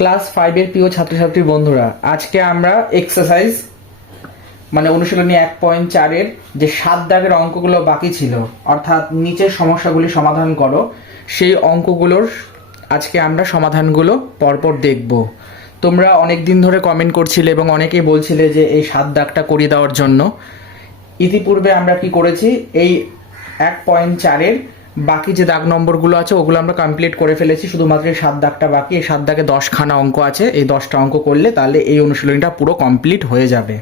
Class 5 এর প্রিয় ছাত্রছাত্রী বন্ধুরা, আজকে আমরা এক্সারসাইজ মানে অনুশীলনী 1.4 এর যে 7 দাগের অঙ্কগুলো বাকি ছিল, অর্থাৎ নিচের সমস্যাগুলি সমাধান করো, সেই অঙ্কগুলোর আজকে আমরা সমাধানগুলো পরপর দেখব। তোমরা অনেক দিন ধরে কমেন্ট করছিলে এবং অনেকেই বলছিলে যে এই 7 দাগটা করিয়ে দেওয়ার জন্য। ইতিপূর্বে আমরা কি করেছি, এই 1.4 এর বাকি যে দাগ নম্বরগুলো আছে ওগুলো আমরা কমপ্লিট করে ফেলেছি, শুধুমাত্র এই 7 দাগটা বাকি। এই 7 দাগে 10খানা অঙ্ক আছে, এই 10টা অঙ্ক করলে তাহলে এই অনুশীলনীটা পুরো কমপ্লিট হয়ে যাবে।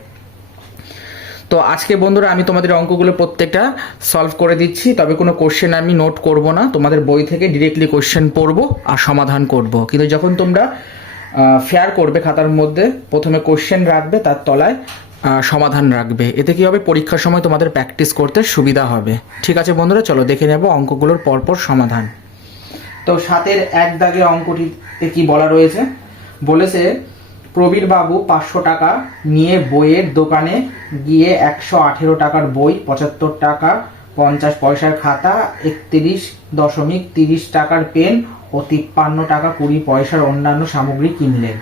তো আজকে বন্ধুরা আমি তোমাদের অঙ্কগুলো প্রত্যেকটা সলভ করে দিচ্ছি, তবে কোনো কোশ্চেন আমি নোট করব না, তোমাদের বই থেকে ডিরেক্টলি কোশ্চেন পড়বো আর সমাধান করব। কিন্তু যখন তোমরা ফেয়ার করবে খাতার মধ্যে প্রথমে কোশ্চেন রাখবে, তার তলায় সমাধান রাখবে। এতে কি হবে, পরীক্ষার সময় তোমাদের প্র্যাকটিস করতে সুবিধা হবে। ঠিক আছে বন্ধুরা, চলো দেখে নেব অঙ্কগুলোর পরপর সমাধান। তো 7-এর 1 দাগের অঙ্কটিতে কি বলা রয়েছে, বলেছে প্রবীর বাবু 500 টাকা নিয়ে বইয়ের দোকানে গিয়ে 118 টাকার বই, 75 টাকা 50 পয়সার খাতা, 31.30 টাকার পেন ও 53 টাকা 20 পয়সার অন্যান্য সামগ্রী কিনলেন।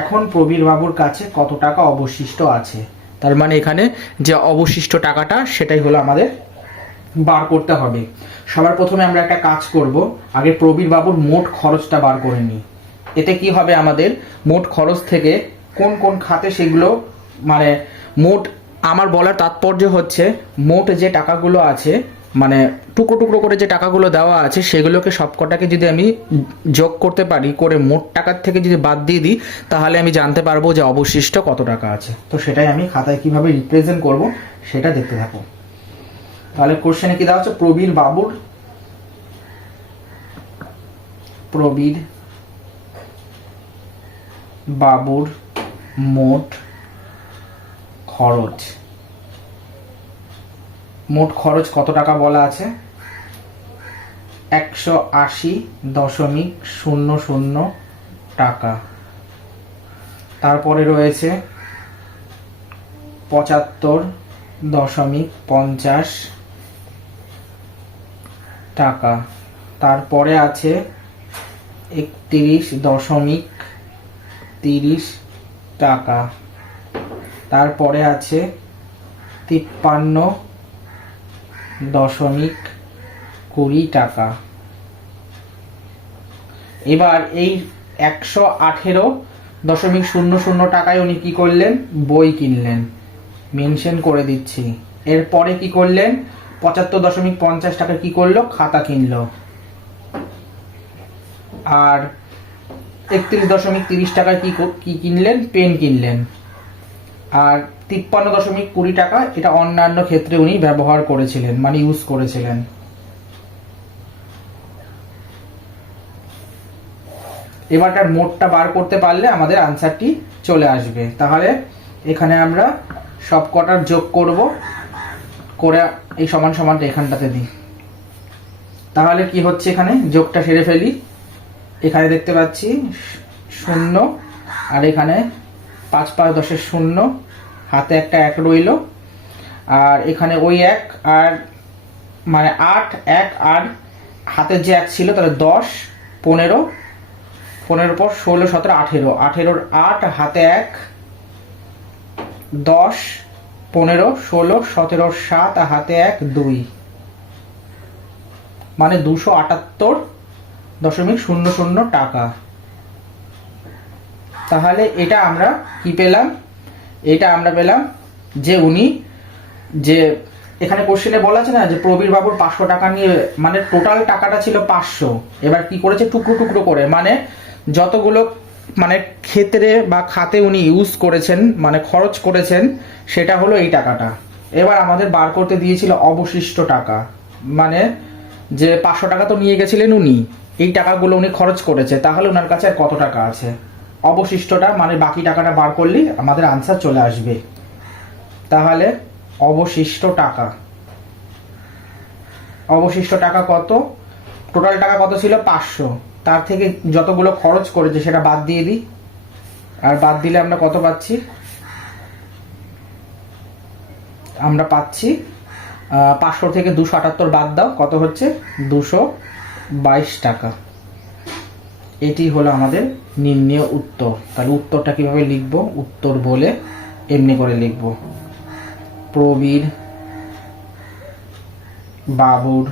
এখন প্রবীর বাবুর কাছে কত টাকা অবশিষ্ট আছে? তার মানে এখানে যে অবশিষ্ট টাকাটা সেটাই হলো আমাদের বার করতে হবে। সবার প্রথমে আমরা একটা কাজ করব, আগে প্রবীর বাবুর মোট খরচটা বার করে নিই। এতে কি হবে, আমাদের মোট খরচ থেকে কোন কোন খাতে সেগুলো মানে মোট, আমার বলার তাৎপর্য হচ্ছে মোট যে টাকাগুলো আছে, মানে টুকরো টুকরো করে যে টাকাগুলো দেওয়া আছে সেগুলোকে সবকটাকে যদি আমি যোগ করতে পারি, করে মোট টাকার থেকে যদি বাদ দিয়ে দিই, তাহলে আমি জানতে পারবো যে অবশিষ্ট কত টাকা আছে। তো সেটাই আমি খাতায় কিভাবে রিপ্রেজেন্ট করব সেটা দেখতে থাকো। তাহলে কোশ্চেনে কি দেওয়া হচ্ছে, প্রবীর বাবুর মোট খরচ কত টাকা বলা আছে, 180.00 টাকা। তারপরে রয়েছে 75.50 টাকা। তারপরে আছে 31.30 টাকা। তারপরে আছে 53.20 টাকা। এবার এই 118.00 টাকায় উনি কি করলেন, বই কিনলেন, মেনশন করে দিচ্ছি। এরপরে কি করলেন, 75.50 টাকা কি করলো, খাতা কিনলো। আর 31.30 টাকায় কি কিনলেন, পেন কিনলেন। আর 53.20 টাকা এটা অন্যান্য ক্ষেত্রে উনি ব্যবহার করেছিলেন, মানে ইউজ করেছিলেন। এবারটার মোটটা বার করতে পারলে আমাদের আনসারটি চলে আসবে। তাহলে এখানে আমরা সব কটার যোগ করব, করে এই সমান সমানটা এখানটাতে দিই। তাহলে কি হচ্ছে, এখানে যোগটা সেরে ফেলি। এখানে দেখতে পাচ্ছি 0, আর এখানে 5 5 10 0, হাতে একটা 1 রইল, আর এখানে ওই 1 আর মানে 8 1 আর হাতের যে 1 ছিল, তাহলে 10 15 15 পর 16 17 18 18 8 হাতে 1 10 15 16 17 7 হাতে 1 2, মানে 278.00 টাকা। তাহলে এটা আমরা কি পেলাম, এটা আমরা পেলাম যে উনি যে এখানে কোশ্চেনে বলা আছে না যে প্রবীর বাবুর 500 টাকা নিয়ে, মানে টোটাল টাকাটা ছিল 500, এবার কি করেছে টুকরো টুকরো করে, মানে যতগুলো মানে ক্ষেত্রে বা খাতে উনি ইউজ করেছেন, মানে খরচ করেছেন, সেটা হলো এই টাকাটা। এবার আমাদের বার করতে দিয়েছিল অবশিষ্ট টাকা, মানে যে 500 টাকা তো নিয়ে গেছিলেন উনি, এই টাকাগুলো উনি খরচ করেছে, তাহলে ওনার কাছে আর কত টাকা আছে, অবশিষ্টটা মানে বাকি টাকাটা বার করলেই আমাদের আনসার চলে আসবে। তাহলে অবশিষ্ট টাকা কত, টোটাল টাকা কত ছিল 500, তার থেকে যতগুলো খরচ করেছে সেটা বাদ দিয়ে দিই। আর বাদ দিলে আমরা কত পাচ্ছি, আমরা পাচ্ছি 500 থেকে 278 বাদ দাও, কত হচ্ছে 222 টাকা। এটি হলো আমাদের নির্ণয় উত্তর। তাহলে উত্তরটা কিভাবে লিখব? উত্তর বলে এমনি করে লিখব, প্রবীর বাবুর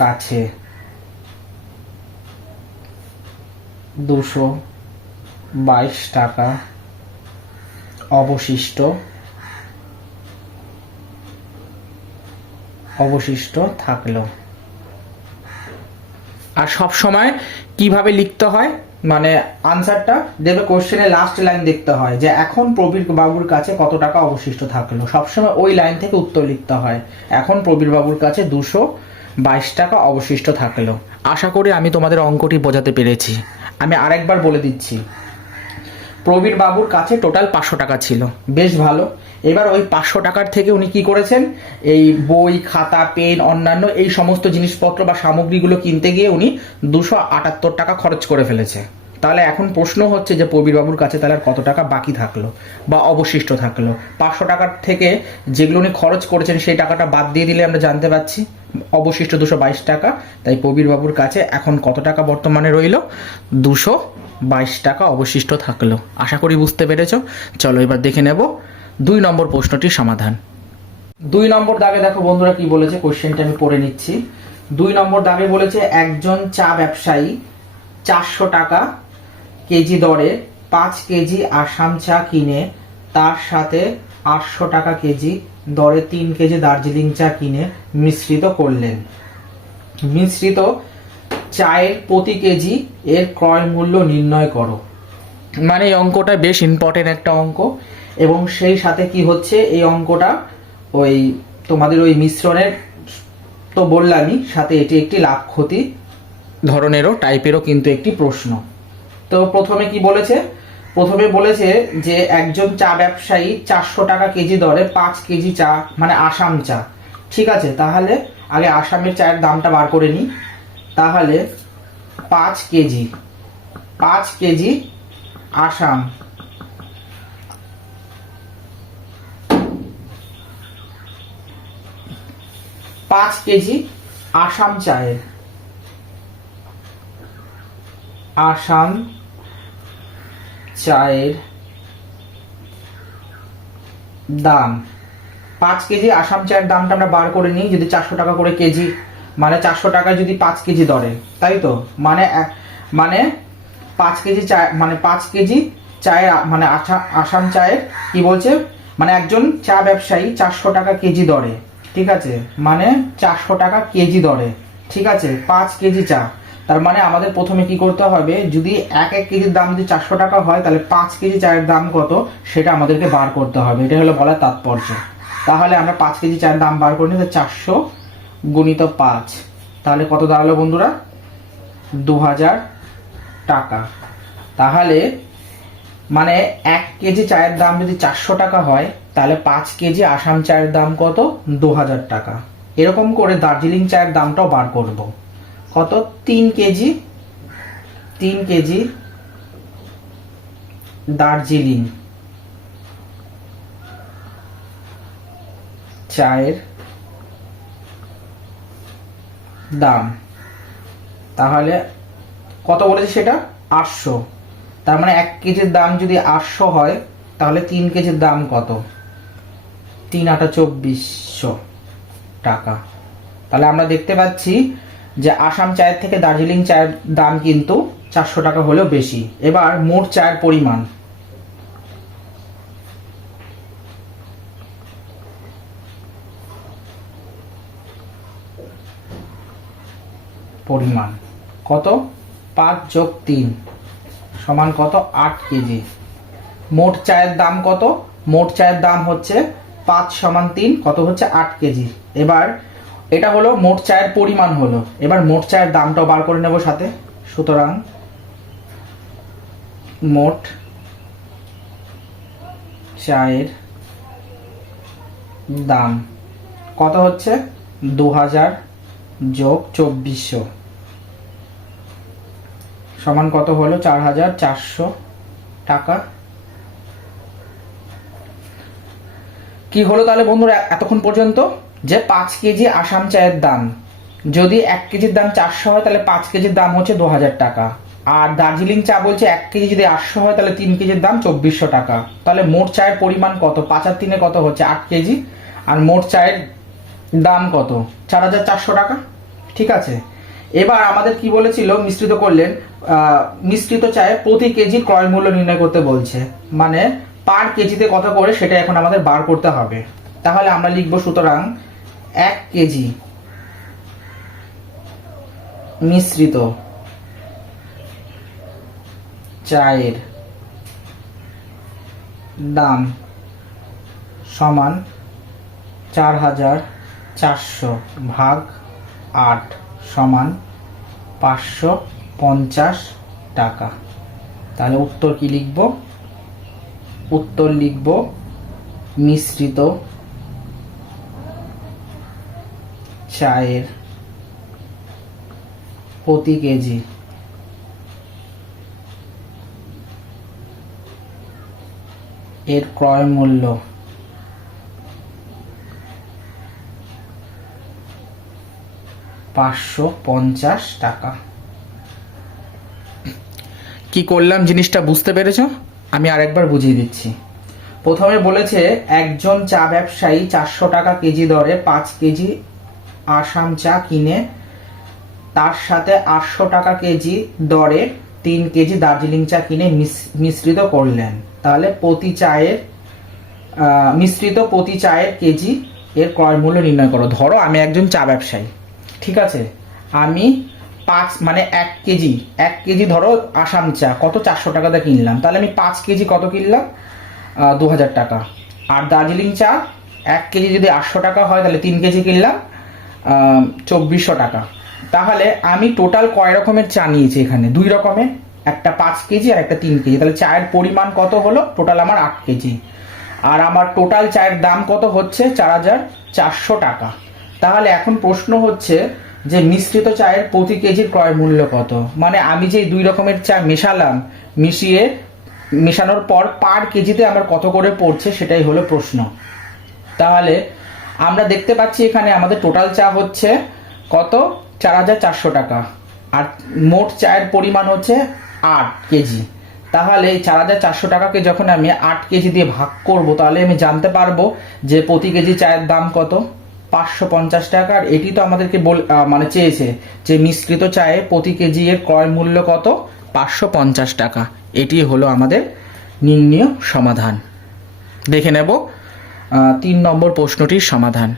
কাছে 222 টাকা অবশিষ্ট থাকলো। আর সব সময় কিভাবে লিখতে হয়, মানে আনসারটা দেবে কোশ্চেনে লাস্ট লাইন দেখতে হয় যে এখন প্রবীর বাবুর কাছে কত টাকা অবশিষ্ট থাকলো, সবসময় ওই লাইন থেকে উত্তর লিখতে হয়। এখন প্রবীর বাবুর কাছে 222 টাকা অবশিষ্ট থাকলো। আশা করি আমি তোমাদের অঙ্কটি বোঝাতে পেরেছি। আমি আরেকবার বলে দিচ্ছি, প্রবীর বাবুর কাছে টোটাল 500 টাকা ছিল, বেশ ভালো। এবার ওই 500 টাকার থেকে উনি কি করেছেন, এই বই খাতা পেন অন্যান্য এই সমস্ত জিনিসপত্র বা সামগ্রীগুলো কিনতে গিয়ে উনি 278 টাকা খরচ করে ফেলেছে। তাহলে এখন প্রশ্ন হচ্ছে যে প্রবীর বাবুর কাছে তাহলে আর কত টাকা বাকি থাকলো বা অবশিষ্ট থাকলো। 500 টাকার থেকে যেগুলো উনি খরচ করেছেন সেই টাকাটা বাদ দিয়ে দিলে আমরা জানতে পারছি অবশিষ্ট 222 টাকা। তাই প্রবীর বাবুর কাছে এখন কত টাকা বর্তমানে রইল? 222 টাকা অবশিষ্ট থাকলো। আশা করি বুঝতে পেরেছ। চলো এবার দেখে নেব 2 নম্বর প্রশ্নটির সমাধান। 2 নম্বর দাগে দেখো বন্ধুরা কি বলেছে, কোশ্চেনটা আমি পড়ে নিচ্ছি। 2 নম্বর দাগে বলেছে একজন চা ব্যবসায়ী 400 টাকা কেজি দরে 5 কেজি আসাম চা কিনে তার সাথে 800 টাকা কেজি দরে 3 কেজি দার্জিলিং চা কিনে মিশ্রিত করলেন। মিশ্রিত চায়ের প্রতি কেজি এর ক্রয় মূল্য নির্ণয় করো। মানে এই অঙ্কটা বেশ ইম্পর্টেন্ট একটা অঙ্ক, এবং সেই সাথে কি হচ্ছে এই অঙ্কটা ওই তোমাদের ওই মিশ্রণের তো বললামই, সাথে এটি একটি লাভ ক্ষতি ধরনেরও টাইপেরও কিন্তু একটি প্রশ্ন। তো প্রথমে কি বলেছে, প্রথমে বলেছে যে একজন চা ব্যবসায়ী 400 টাকা কেজি দরে 5 কেজি চা মানে আসাম চা। ঠিক আছে, তাহলে আগে আসামের চায়ের দামটা বার করে নিই। তাহলে 5 কেজি আসাম, পাঁচ কেজি আসাম চায়ের দাম, 5 কেজি আসাম চায়ের দামটা আমরা বার করে নিই। যদি 400 টাকা করে কেজি, মানে 400 টাকা যদি 5 কেজি দরে, তাই তো, মানে 5 কেজি চা মানে 5 কেজি চায়ের মানে আসাম চায়ের কি বলছে, মানে একজন চা ব্যবসায়ী 400 টাকা কেজি দরে, ঠিক আছে, মানে 400 টাকা কেজি দরে, ঠিক আছে, 5 কেজি চা। তার মানে আমাদের প্রথমে কি করতে হবে, যদি এক কেজির দাম যদি 400 টাকা হয় তাহলে 5 কেজি চায়ের দাম কত সেটা আমাদেরকে বার করতে হবে। এটা হলো বলার তাৎপর্য। তাহলে আমরা 5 কেজি চায়ের দাম বার করে নিই, 400 গুণিত 5, তাহলে কত দাঁড়ালো বন্ধুরা? 2000 টাকা। তাহলে মানে 1 কেজি চায়ের দাম যদি 400 টাকা হয় তাহলে 5 কেজি আসাম চায়ের দাম কত? 2000 টাকা। এরকম করে দার্জিলিং চায়ের দামটাও বার করব। কত? 3 কেজি দার্জিলিং চায়ের দাম, তাহলে কত বলেছে সেটা? 800। তার মানে 1 কেজির দাম যদি 800 হয় তাহলে 3 কেজির দাম কত? 3 8 2400 টাকা। তাহলে আমরা দেখতে পাচ্ছি যে আসাম চায়ের থেকে দার্জিলিং চায়ের দাম কিন্তু 400 টাকা হলেও বেশি। এবার মোট চায়ের পরিমাণ কত? 5 + 3 সমান কত? 8 কেজি। মোট চায়ের দাম কত? মোট চায়ের দাম হচ্ছে 5 = 3, কত হচ্ছে? 8 কেজি। এবার এটা হলো মোট চায়ের পরিমাণ হলো, এবার মোট চায়ের দামটাও বার করে নেব সাথে। সুতরাং মোট চায়ের দাম কত হচ্ছে? 2000 + 2400 সমান কত হলো? 4400 টাকা। কি হলো তাহলে বন্ধুরা এতক্ষণ পর্যন্ত? যে 5 কেজি আসাম চায়ের দাম যদি 1 কেজির দাম 400 হয় তাহলে 5 কেজির দাম হচ্ছে 2000 টাকা। আর দার্জিলিং চা বলছে 1 কেজি যদি 800 হয় তাহলে 3 কেজির দাম 2400 টাকা। তাহলে মোট চায়ের পরিমাণ কত? 5 আর 3 কত হচ্ছে? 8 কেজি। আর মোট চায়ের দাম কত? 4400 টাকা। ঠিক আছে, এবার আমাদের কি বলেছিল, মিশ্রিত করলেন, মিশ্রিত চায়ে প্রতি কেজি ক্রয় মূল্য নির্ণয় করতে বলছে, মানে পার কেজিতে কত করে সেটা এখন আমাদের বার করতে হবে। তাহলে আমরা লিখব, সুতরাং 1 কেজি মিশ্রিত চায়ের দাম সমান 4400 ভাগ 8 সমান 550 টাকা। তাহলে উত্তর কি লিখব? উত্তর লিখব মিশ্রিত চায়ের প্রতি কেজি এর ক্রয় মূল্য 550 টাকা। কি করলাম জিনিসটা বুঝতে পেরেছো? আমি আরেকবার বুঝিয়ে দিচ্ছি। প্রথমে বলেছে একজন চা ব্যবসায়ী 400 টাকা কেজি দরে 5 কেজি আসাম চা কিনে তার সাথে 800 টাকা কেজি দরে 3 কেজি দার্জিলিং চা কিনে মিশ্রিত করলেন। তাহলে মিশ্রিত প্রতি চায়ের কেজি এর ক্রয় মূল্য নির্ণয় করো। ধরো আমি একজন চা ব্যবসায়ী, ঠিক আছে, আমি 1 কেজি ধরো আসাম চা কত? 400 টাকাতে কিনলাম। তাহলে আমি 5 কেজি কত কিনলাম? 2000 টাকা। আর দার্জিলিং চা 1 কেজি যদি 800 টাকা হয় তাহলে 3 কেজি কিনলাম 2400 টাকা। তাহলে আমি টোটাল কয় রকমের চা নিয়েছি? এখানে 2 রকমের, একটা 5 কেজি আর একটা 3 কেজি। তাহলে চায়ের পরিমাণ কত হলো? টোটাল আমার 8 কেজি। আর আমার টোটাল চায়ের দাম কত হচ্ছে? 4400 টাকা। তাহলে এখন প্রশ্ন হচ্ছে যে মিশ্রিত চায়ের প্রতি কেজির ক্রয় মূল্য কত? মানে আমি যে 2 রকমের চা মেশালাম, মেশানোর পর পার কেজিতে আমার কত করে পড়ছে সেটাই হলো প্রশ্ন। তাহলে আমরা দেখতে পাচ্ছি এখানে আমাদের টোটাল চা হচ্ছে কত? 4400 টাকা। আর মোট চায়ের পরিমাণ হচ্ছে 8 কেজি। তাহলে 4400 টাকাকে যখন আমি 8 কেজি দিয়ে ভাগ করব তাহলে আমি জানতে পারবো যে প্রতি কেজি চায়ের দাম কত? 550 টাকা। আর এটি তো আমাদেরকে মানে চেয়েছে যে মিশ্রিত চায়ে প্রতি কেজি এর ক্রয় মূল্য কত? 550 টাকা। এটি হলো আমাদের নির্ণীয় সমাধান। দেখে নেব 3 নম্বর প্রশ্নটির সমাধান।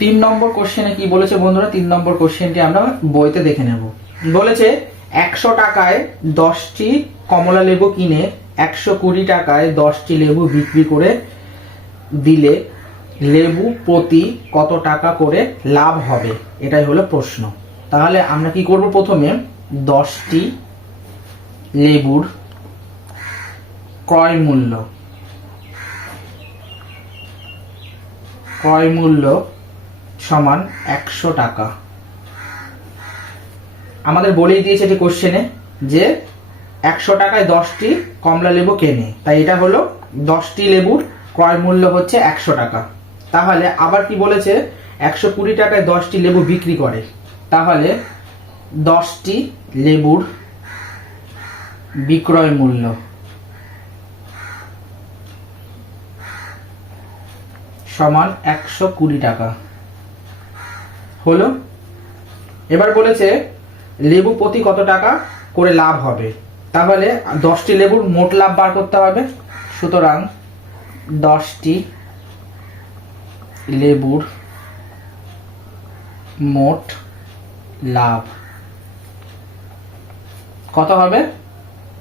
3 নম্বর কোশ্চেনে কি বলেছে বন্ধুরা? 3 নম্বর কোশ্চেনটি আমরা বইতে দেখে নেব। বলেছে 100 টাকায় 10টি কমলা লেবু কিনে 120 টাকায় 10টি লেবু বিক্রি করে দিলে লেবু প্রতি কত টাকা করে লাভ হবে? এটাই হলো প্রশ্ন। তাহলে আমরা কি করব? প্রথমে 10টি লেবুর ক্রয় মূল্য সমান 100 টাকা। আমাদের বলেই দিয়েছে যে কোশ্চেনে যে 100 টাকায় 10টি কমলা লেবু কেনে, তাই এটা হলো 10টি লেবুর ক্রয় মূল্য হচ্ছে 100 টাকা। তাহলে আবার কি বলেছে? 120 টাকায় 10টি লেবু বিক্রি করে। তাহলে 10টি লেবুর বিক্রয় মূল্য সমান 120 টাকা হলো। এবার বলেছে লেবু প্রতি কত টাকা করে লাভ হবে? তাহলে 10টি লেবুর মোট লাভ বার করতে হবে। সুতরাং 10টি লেবুর মোট লাভ কত হবে?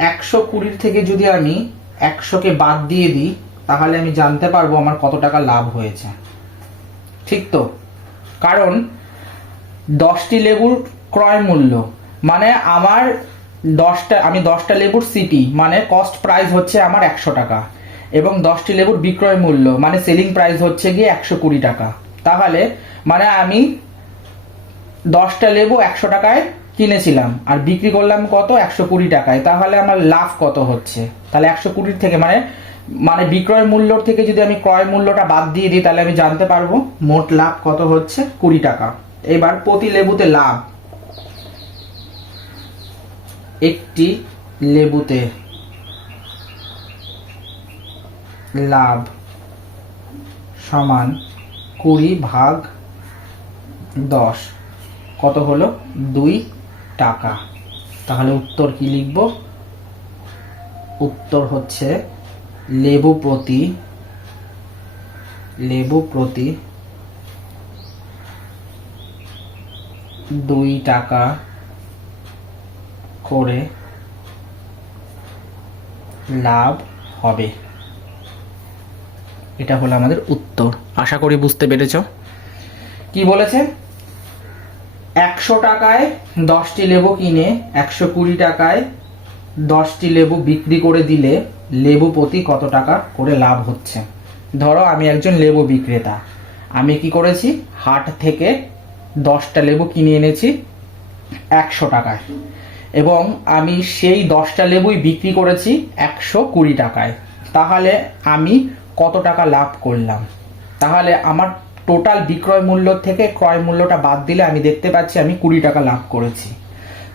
120 থেকে যদি আমি 100কে বাদ দিয়ে দিই তাহলে আমি জানতে পারবো আমার কত টাকা লাভ হয়েছে। ঠিক তো? কারণ 10টি লেবুর ক্রয় মূল্য মানে আমি 10টা লেবুর সিটি মানে কস্ট প্রাইস হচ্ছে আমার 100 টাকা, এবং 10টি লেবুর বিক্রয় মূল্য মানে সেলিং প্রাইস হচ্ছে গিয়ে 120 টাকা। তাহলে মানে আমি 10টা লেবু 100 টাকায় কিনেছিলাম আর বিক্রি করলাম কত? 120 টাকায়। তাহলে আমার লাভ কত হচ্ছে? তাহলে 120 থেকে মানে বিক্রয় মূল্য থেকে যদি আমি ক্রয় মূল্যটা বাদ দিয়ে দিই তাহলে আমি জানতে পারবো মোট লাভ কত হচ্ছে? 20 টাকা। এবার প্রতি লেবুতে লাভ, একটি লেবুতে লাভ সমান 20/10, কত হলো? 2 টাকা। তাহলে উত্তর কি লিখব? উত্তর হচ্ছে লেবু প্রতি 2 টাকা করে লাভ হবে। এটা হলো আমাদের উত্তর। আশা করি বুঝতে পেরেছ। কি বলেছে? 100 টাকায় 10টি লেবু কিনে 120 টাকায় 10টি লেবু বিক্রি করে দিলে লেবু প্রতি কত টাকা করে লাভ হচ্ছে। ধরো আমি একজন লেবু বিক্রেতা, আমি কি করেছি, হাট থেকে 10টা লেবু কিনে এনেছি 100 টাকায়, এবং আমি সেই 10টা লেবুই বিক্রি করেছি 120 টাকায়। তাহলে আমি কত টাকা লাভ করলাম? তাহলে আমার টোটাল বিক্রয় মূল্য থেকে ক্রয় মূল্যটা বাদ দিলে আমি দেখতে পাচ্ছি আমি 20 টাকা লাভ করেছি।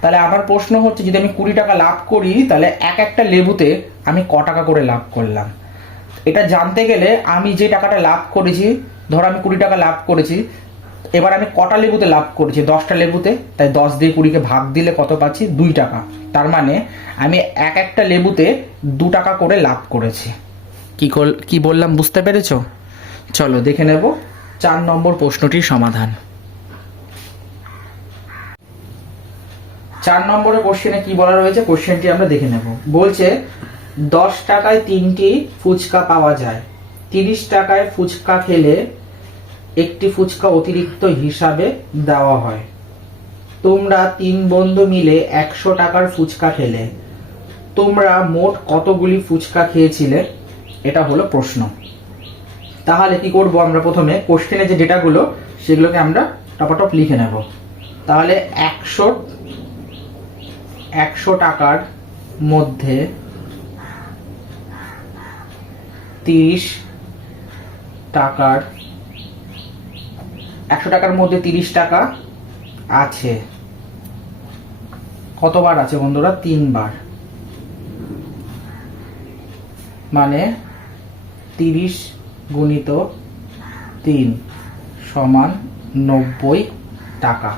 তাহলে আমার প্রশ্ন হচ্ছে, যদি আমি 20 টাকা লাভ করি তাহলে একটা লেবুতে আমি ক টাকা করে লাভ করলাম? এটা জানতে গেলে আমি যে টাকাটা লাভ করেছি, ধরো আমি 20 টাকা লাভ করেছি, এবার আমি কটা লেবুতে লাভ করেছি? 10টা লেবুতে, তাই 10 দিয়ে 20কে ভাগ দিলে কত পাচ্ছি? 2 টাকা। তার মানে আমি একটা লেবুতে 2 টাকা করে লাভ করেছি। কি বললাম বুঝতে পেরেছো? চলো দেখে নেব 4 নম্বর প্রশ্নটির সমাধান। 4 নম্বরের কোশ্চেনে কি বলা রয়েছে, কোশ্চেনটি আমরা দেখে নেব। বলছে 10 টাকায় 3টি ফুচকা পাওয়া যায়, 30 টাকায় ফুচকা খেলে একটি ফুচকা অতিরিক্ত হিসাবে দেওয়া হয়। তোমরা 3 বন্ধু মিলে 100 টাকার ফুচকা খেলে, তোমরা মোট কতগুলি ফুচকা খেয়েছিলে? এটা হলো প্রশ্ন। তাহলে কি করব, আমরা প্রথমে কোশ্চেনে যে ডেটাগুলো সেগুলোকে আমরা টপাটপ লিখে নেব। তাহলে 100 টাকার মধ্যে 30 টাকার 100 টাকার মধ্যে 30 টাকা আছে। কতবার আছে বন্ধুরা? 3 বার। মানে 30 গুণিত 3 সমান 90 টাকা।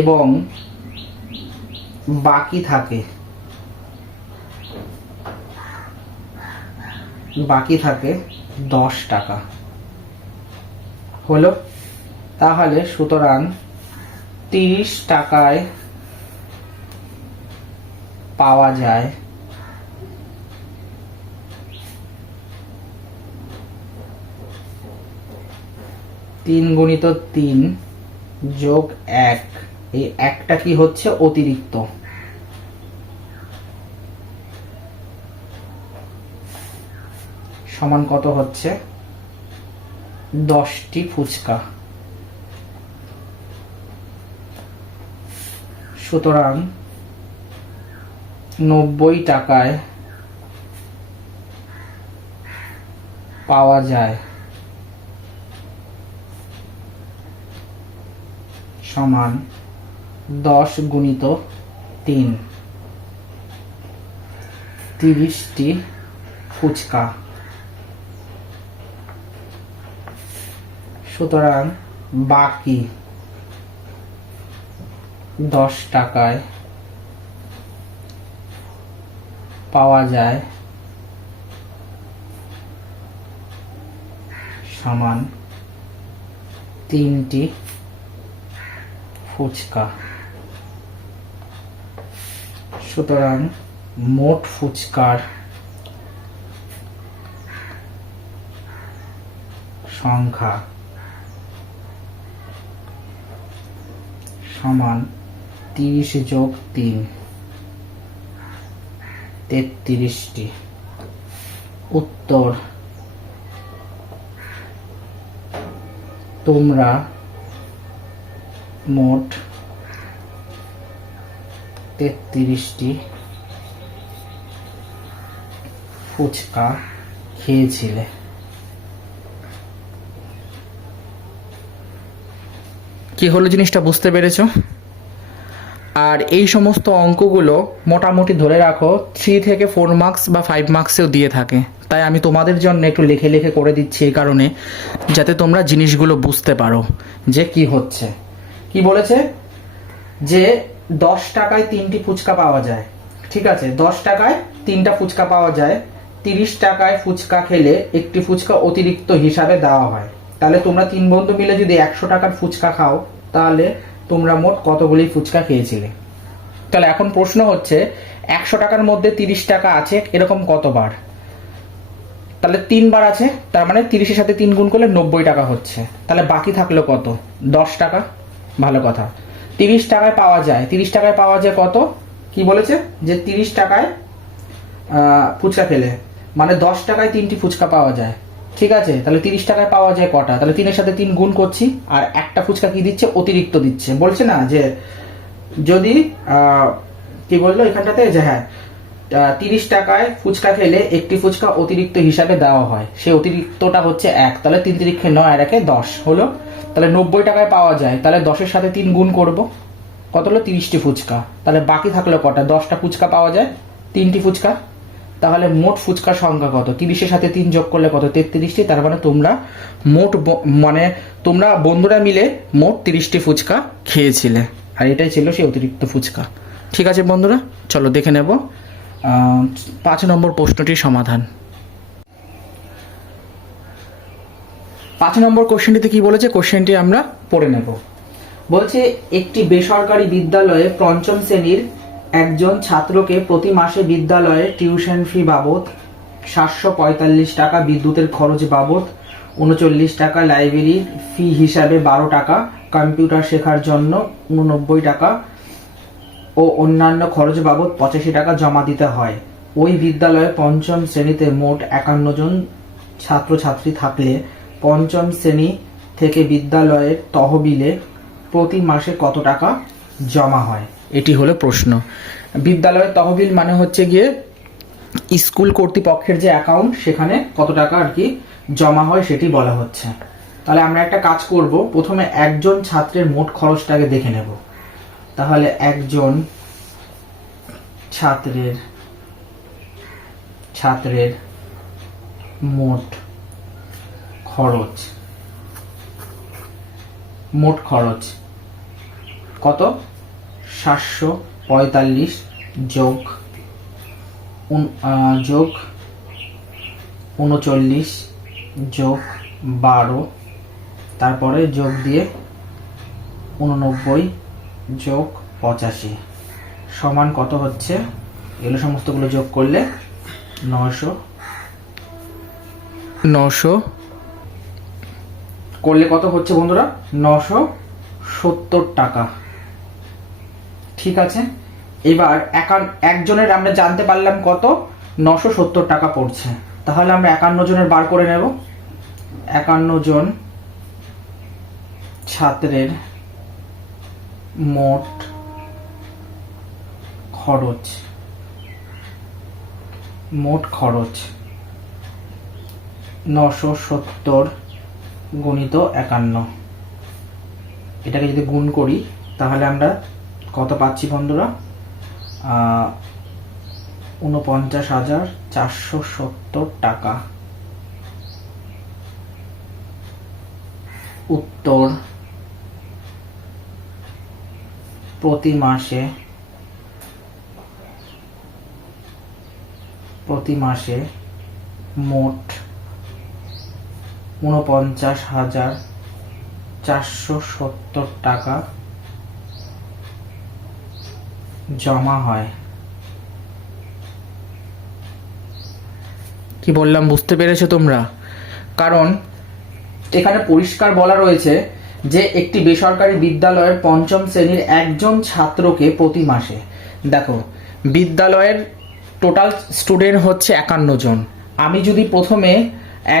এবং বাকি থাকে 10 টাকা। হলো? তাহলে সুতরাং 30 টাকায় পাওয়া যায় 3 গুণিত 3 যোগ 1, এই একটা কি হচ্ছে? অতিরিক্ত। সমান কত হচ্ছে? 10টি ফুচকা। সুতরাং 90 টাকায় পাওয়া যায় সমান 10 গুণিত 3, 30টি ফুচকা। সুতরাং বাকি 10 টাকায় পাওয়া যায় সমান 3টি ফুচকা। সুতরাং মোট ফুচকার সংখ্যা সমান 30 যোগ 3, 33টি। উত্তর, তোমরা মোট 33টি ফুচকা খেয়েছিলে। কি হলো জিনিসটা বুঝতে পেরেছো? আর এই সমস্ত অঙ্কগুলো মোটামুটি ধরে রাখো 3 থেকে 4 মার্কস বা 5 মার্কসেও দিয়ে থাকে। তাই আমি তোমাদের জন্য একটু লিখে লিখে করে দিচ্ছি এই কারণে, যাতে তোমরা জিনিসগুলো বুঝতে পারো যে কি হচ্ছে। কি বলেছে যে 10 টাকায় 3টি ফুচকা পাওয়া যায়, ঠিক আছে? 10 টাকায় 3টা ফুচকা পাওয়া যায়, 30 টাকায় ফুচকা খেলে একটি ফুচকা অতিরিক্ত হিসাবে দেওয়া হয়। তাহলে তোমরা 3 বন্ধু মিলে যদি 100 টাকার ফুচকা খাও, তাহলে তোমরা মোট কতগুলি ফুচকা খেয়েছিলে? তাহলে এখন প্রশ্ন হচ্ছে 100 টাকার মধ্যে 30 টাকা আছে এরকম কতবার? তাহলে 3 বার আছে, তার মানে 30-এর সাথে 3 গুণ করলে 90 টাকা হচ্ছে। তাহলে বাকি থাকলো কত? 10 টাকা। ভালো কথা। 30 টাকায় পাওয়া যায়, 30 টাকায় পাওয়া যায় কত? কি বলেছে যে 30 টাকায় ফুচকা খেলে মানে 10 টাকায় 3টি ফুচকা পাওয়া যায়, ঠিক আছে? তাহলে 30 টাকায় পাওয়া যায় কটা? তাহলে 3-এর সাথে 3 গুণ করছি, আর একটা ফুচকা কি দিচ্ছে? অতিরিক্ত দিচ্ছে। বলছে না যে যদি কি বললো এখানটাতে যে হ্যাঁ 30 টাকায় ফুচকা খেলে একটি ফুচকা অতিরিক্ত হিসাবে দেওয়া হয়, সেই অতিরিক্তটা হচ্ছে 1। তাহলে 3 তিরিক্ষে 9 আর 1-এ 10 হলো। তাহলে 90 টাকায় পাওয়া যায়, তাহলে 10-এর সাথে 3 গুণ করব, কত হলো? 30টি ফুচকা। তাহলে বাকি থাকলো কটা? 10টা ফুচকা পাওয়া যায়, 3টি ফুচকা। তাহলে মোট ফুচকার সংখ্যা কত? 30-এর সাথে 3 যোগ করলে কত? 33টি। তার মানে তোমরা মোট মানে তোমরা বন্ধুরা মিলে মোট 30টি ফুচকা খেয়েছিলে, আর এটাই ছিল সেই অতিরিক্ত ফুচকা। ঠিক আছে বন্ধুরা, চলো দেখে নেব 5 নম্বর প্রশ্নটির সমাধান। 5 নম্বর কোশ্চেনটিতে কি বলেছে? কোশ্চেনটি আমরা পড়ে নেব। বলছে একটি বেসরকারি বিদ্যালয়ে 5ম শ্রেণীর একজন ছাত্রকে প্রতি মাসে বিদ্যালয়ে টিউশন ফি বাবদ 745 টাকা, বিদ্যুতের খরচ বাবদ 39 টাকা, লাইব্রেরির ফি হিসাবে 12 টাকা, কম্পিউটার শেখার জন্য 89 টাকা ও অন্যান্য খরচ বাবদ 85 টাকা জমা দিতে হয়। ওই বিদ্যালয়ে 5ম শ্রেণীতে মোট 51 জন ছাত্রছাত্রী থাকলে 5ম শ্রেণী থেকে বিদ্যালয়ের তহবিলে প্রতি মাসে কত টাকা জমা হয়? এটি হলো প্রশ্ন। বিদ্যালয়ের তহবিল মানে হচ্ছে গিয়ে স্কুল কর্তৃপক্ষের যে অ্যাকাউন্ট, সেখানে কত টাকা আর কি জমা হয় সেটি বলা হচ্ছে। তাহলে আমরা একটা কাজ করব, প্রথমে একজন ছাত্রের মোট খরচটাকে দেখে নেব। তাহলে একজন ছাত্রের মোট খরচ কত? 745 যোগ 39 যোগ 12, তারপরে যোগ দিয়ে 89 যোগ 85 সমান কত হচ্ছে? এগুলো সমস্তগুলো যোগ করলে 900 করলে কত হচ্ছে বন্ধুরা? 970 টাকা। ঠিক আছে, এবার একজনের আমরা জানতে পারলাম কত? 970 টাকা পড়ছে। তাহলে আমরা 51 জনের বার করে নেব। 51 জন ছাত্রের মোট খরচ 970 গুণিত 51। এটাকে যদি গুণ করি তাহলে আমরা কত পাচ্ছি বন্ধুরা? 49,470 টাকা। উত্তর প্রতি মাসে মোট 49,470 টাকা জমা হয়। কি বললাম বুঝতে পেরেছো তোমরা? কারণ এখানে পরিষ্কার বলা রয়েছে যে একটি বেসরকারি বিদ্যালয়ের 5ম শ্রেণীর একজন ছাত্রকে প্রতি মাসে, দেখো বিদ্যালয়ের টোটাল স্টুডেন্ট হচ্ছে 51 জন। আমি যদি প্রথমে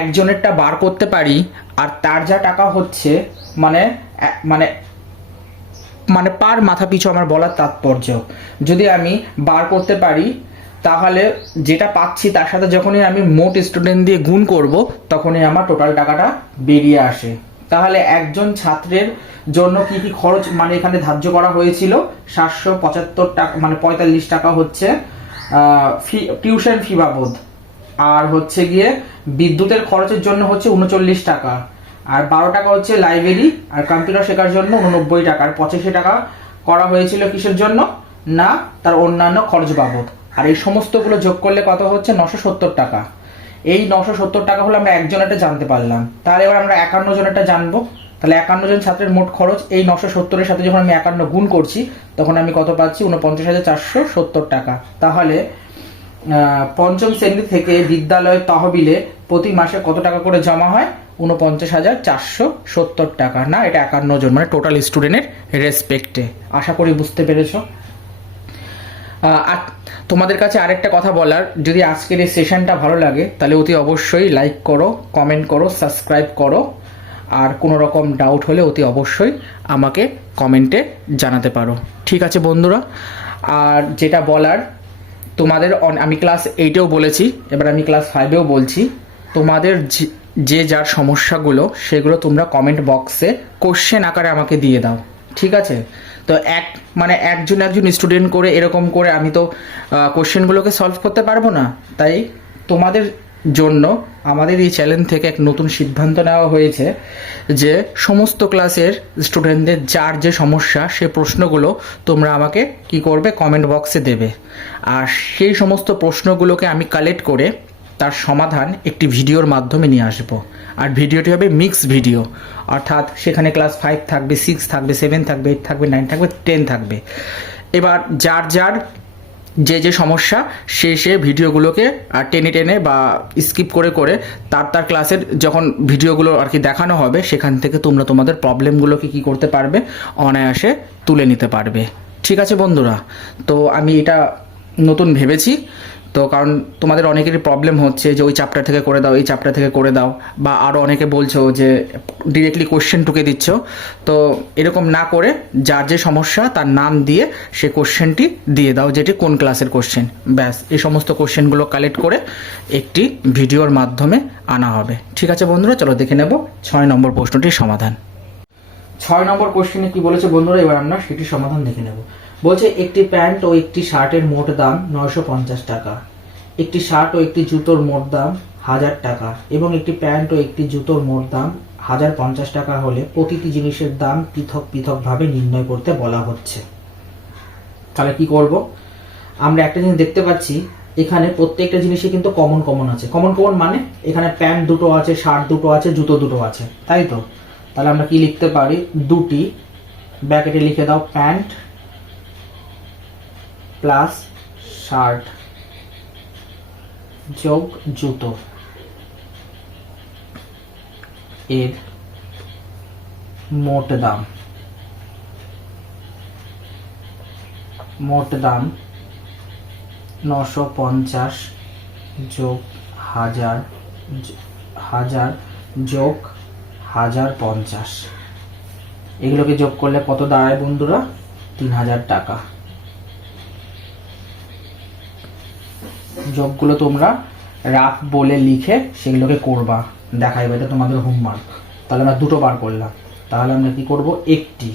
একজনেরটা বার করতে পারি, আর তার যা টাকা হচ্ছে মানে মানে মানে পার মাথা পিছু আমার বলার তাৎপর্য, যদি আমি বার করতে পারি তাহলে যেটা পাচ্ছি তার সাথে যখনই আমি মোট স্টুডেন্ট দিয়ে গুণ করব, তখনই আমার টোটাল টাকাটা বেরিয়ে আসে। তাহলে একজন ছাত্রের জন্য কি কি খরচ মানে এখানে ধার্য করা হয়েছিল, 775 টাকা মানে 45 টাকা হচ্ছে টিউশন ফি বাবদ, আর হচ্ছে গিয়ে বিদ্যুতের খরচের জন্য হচ্ছে 39 টাকা, আর 12 টাকা হচ্ছে লাইব্রেরি আর কম্পিউটার শেখার জন্য 89 টাকা, আর 85 টাকা করা হয়েছিল কিসের জন্য না তার অন্যান্য খরচ বাবদ। আর এই সমস্তগুলো যোগ করলে কত হচ্ছে 970 টাকা। এই 970 টাকা হলো আমরা একজনেরটা জানতে পারলাম। তাহলে এবার আমরা 51 জনেরটা জানবো। তাহলে 51 জন ছাত্রের মোট খরচ এই 970-এর সাথে যখন আমি 51 গুণ করছি তখন আমি কত পাচ্ছি 49,470 টাকা। তাহলে পঞ্চম শ্রেণী থেকে বিদ্যালয়ের তহবিলে প্রতি মাসে কত টাকা করে জমা হয়, 49,470 টাকা। না এটা 51 জন মানে টোটাল স্টুডেন্টের রেসপেক্টে। আশা করি বুঝতে পেরেছো। আর তোমাদের কাছে আরেকটা কথা বলার, যদি আজকের এই সেশনটা ভালো লাগে তাহলে অতি অবশ্যই লাইক করো, কমেন্ট করো, সাবস্ক্রাইব করো, আর কোনো রকম ডাউট হলে অতি অবশ্যই আমাকে কমেন্টে জানাতে পারো। ঠিক আছে বন্ধুরা। আর যেটা বলার তোমাদের আমি ক্লাস 8-এও বলেছি, এবার আমি ক্লাস 5-এও বলছি, তোমাদের যে যার সমস্যাগুলো সেগুলো তোমরা কমেন্ট বক্সে কোশ্চেন আকারে আমাকে দিয়ে দাও। ঠিক আছে? তো একজন স্টুডেন্ট করে এরকম করে আমি তো কোশ্চেনগুলোকে সলভ করতে পারবো না। তাই তোমাদের জন্য আমাদের এই চ্যানেল থেকে এক নতুন সিদ্ধান্ত নেওয়া হয়েছে যে সমস্ত ক্লাসের স্টুডেন্টদের যার যে সমস্যা সে প্রশ্নগুলো তোমরা আমাকে কি করবে কমেন্ট বক্সে দেবে, আর সেই সমস্ত প্রশ্নগুলোকে আমি কালেক্ট করে তার সমাধান একটি ভিডিওর মাধ্যমে নিয়ে আসবো। আর ভিডিওটি হবে মিক্স ভিডিও, অর্থাৎ সেখানে ক্লাস 5 থাকবে, 6 থাকবে, 7 থাকবে, 8 থাকবে, 9 থাকবে, 10 থাকবে। এবার যার যার যে সমস্যা সে ভিডিওগুলোকে টেনে টেনে বা স্কিপ করে করে তার ক্লাসের যখন ভিডিওগুলো আর কি দেখানো হবে সেখান থেকে তোমরা তোমাদের প্রবলেমগুলোকে কি করতে পারবে অনায়াসে তুলে নিতে পারবে। ঠিক আছে বন্ধুরা? তো আমি এটা নতুন ভেবেছি, তো কারণ তোমাদের অনেকেরই প্রবলেম হচ্ছে যে ওই চ্যাপ্টার থেকে করে দাও, এই চ্যাপ্টার থেকে করে দাও, বা আরও অনেকে বলছো যে ডিরেক্টলি কোশ্চেন টুকে দিচ্ছ। তো এরকম না করে যার যে সমস্যা তার নাম দিয়ে সে কোশ্চেনটি দিয়ে দাও, যেটি কোন ক্লাসের কোশ্চেন। ব্যাস এই সমস্ত কোশ্চেনগুলো কালেক্ট করে একটি ভিডিওর মাধ্যমে আনা হবে। ঠিক আছে বন্ধুরা, চলো দেখে নেব 6 নম্বর প্রশ্নটির সমাধান। 6 নম্বর কোশ্চেনে কি বলেছে বন্ধুরা, এবার আমরা সেটির সমাধান দেখে নেব। বলছে একটি প্যান্ট ও একটি শার্টের মোট দাম 950 টাকা, একটি শার্ট ও একটি জুতোর মোট দাম 1000 টাকা এবং একটি প্যান্ট ও একটি জুতোর মোট দাম 1050 টাকা হলে প্রতিটি জিনিসের দাম পৃথক পৃথকভাবে নির্ণয় করতে বলা হচ্ছে। তাহলে কি করব, আমরা একটা জিনিস দেখতে পাচ্ছি এখানে প্রত্যেকটা জিনিসে কিন্তু কমন আছে। কমন মানে এখানে প্যান্ট দুটো আছে, শার্ট দুটো আছে, জুতো দুটো আছে, তাই তো? তাহলে আমরা কি লিখতে পারি, দুটি ব্র্যাকেটে লিখে দাও প্যান্ট প্লাস শার্ট যোগ জুতো এর মোট দাম 950 যোগ 1000 যোগ 1050। এগুলোকে যোগ করলে কত দাঁড়ায় বন্ধুরা, 3000 টাকা। যোগগুলো তোমরা রাফ বলে লিখে সেগুলোকে করবা, দেখাইবে, এটা তোমাদের হোমওয়ার্ক। তাহলে আমরা দুটো বার করলাম। তাহলে আমরা কি করব, একটি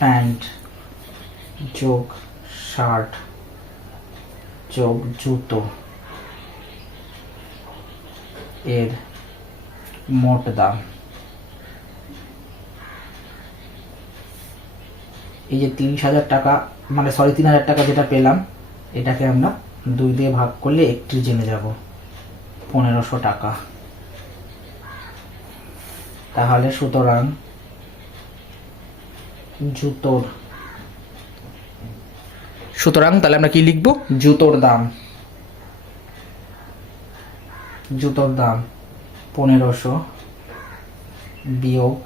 প্যান্ট যোগ শার্ট যোগ জুতো এর মোট দাম, এই যে 30,000 টাকা মানে 3,000 টাকা যেটা পেলাম এটাকে আমরা 2 দিয়ে ভাগ করলে 1 জেনে যাব, 1500 টাকা। তাহলে সুতরাং তাহলে আমরা কি লিখব, জুতোর দাম 1500 বিয়োগ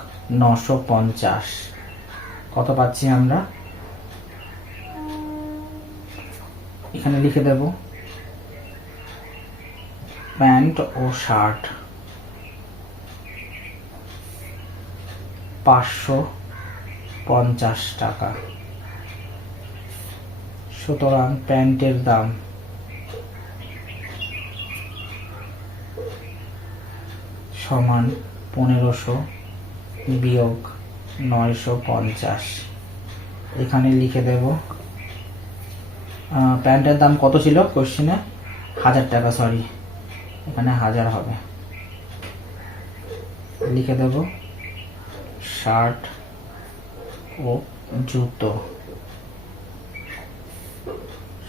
950 কত পাচ্ছি আমরা, এখানে লিখে দেব প্যান্ট ও শার্ট 550 টাকা। সুতরাং প্যান্টের দাম সমান 1500 বিয়োগ 950, এখানে লিখে দেব প্যান্টের দাম কত ছিল কোশ্চেনে, 1000 টাকা, সরি এখানে 1000 হবে, লিখে দেব শার্ট ও জুতো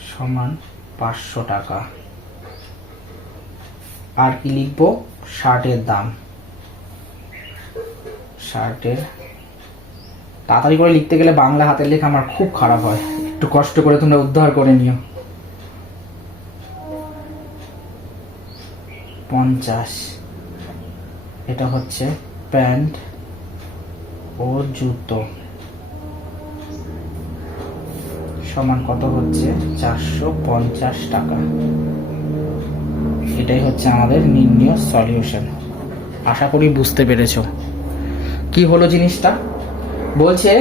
সমান 500 টাকা। আর কি লিখবো, শার্টের দাম, শার্টের, তাড়াতাড়ি করে লিখতে গেলে বাংলা হাতের লেখা আমার খুব খারাপ হয়, একটু কষ্ট করে তোমরা উদ্ধার করে নিও। 50, এটা হচ্ছে প্যান্ট ও জুতো সমান কত হচ্ছে 450 টাকা। এটাই হচ্ছে আমাদের নির্ণয় সলিউশন। আশা করি বুঝতে পেরেছো কি হলো জিনিসটা। বলছে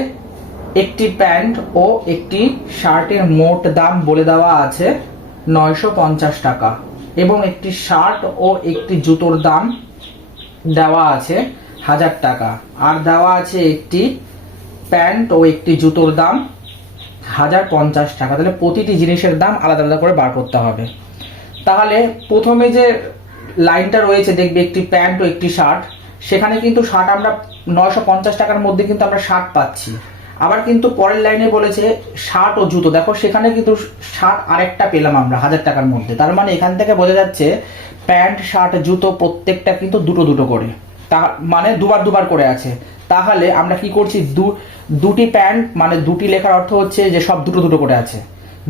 একটি প্যান্ট ও একটি শার্টের মোট দাম বলে দেওয়া আছে 950 টাকা এবং একটি শার্ট ও একটি জুতোর দাম দেওয়া আছে 1000 টাকা, আর দেওয়া আছে একটি প্যান্ট ও একটি জুতোর দাম 1050 টাকা। তাহলে প্রতিটি জিনিসের দাম আলাদা আলাদা করে বার করতে হবে। তাহলে প্রথমে যে লাইনটা রয়েছে দেখবে একটি প্যান্ট ও একটি শার্ট, সেখানে কিন্তু শার্ট আমরা 950 টাকার মধ্যে কিন্তু আমরা শার্ট পাচ্ছি। আবার কিন্তু পরের লাইনে বলেছে শার্ট ও জুতো, দেখো সেখানে কিন্তু শার্ট আরেকটা পেলাম আমরা 1000 টাকার মধ্যে। তার মানে এখান থেকে বোঝা যাচ্ছে প্যান্ট শার্ট জুতো প্রত্যেকটা কিন্তু দুটো দুটো করে, তা মানে দুবার দুবার করে আছে। তাহলে আমরা কি করছি, দুটি প্যান্ট মানে দুটি লেখার অর্থ হচ্ছে যে সব দুটো দুটো করে আছে।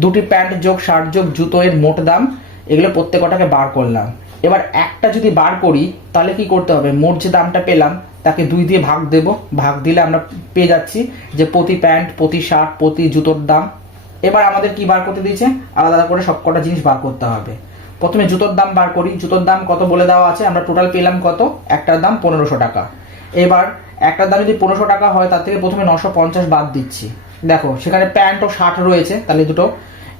দুটি প্যান্ট যোগ শার্ট যোগ জুতো এর মোট দাম, এগুলো প্রত্যেকটাকে বার করলাম। এবার একটা যদি বার করি তাহলে কি করতে হবে, মোট যে দামটা পেলাম তাকে 2 দিয়ে ভাগ দেব, ভাগ দিলে আমরা পেয়ে যাচ্ছি যে প্রতি প্যান্ট প্রতি শার্ট প্রতি জুতোর দাম। এবার আমাদের কি বার করতে দিয়েছে, আলাদা আলাদা করে সবকটা জিনিস বার করতে হবে। প্রথমে জুতোর দাম বার করি, জুতোর দাম কত বলে দেওয়া আছে, আমরা টোটাল পেলাম কত, একটার দাম 1500 টাকা। এবার একটার দাম যদি 1500 টাকা হয় তার থেকে প্রথমে 950 বাদ দিচ্ছি। দেখো সেখানে প্যান্ট ও শার্ট রয়েছে, তাহলে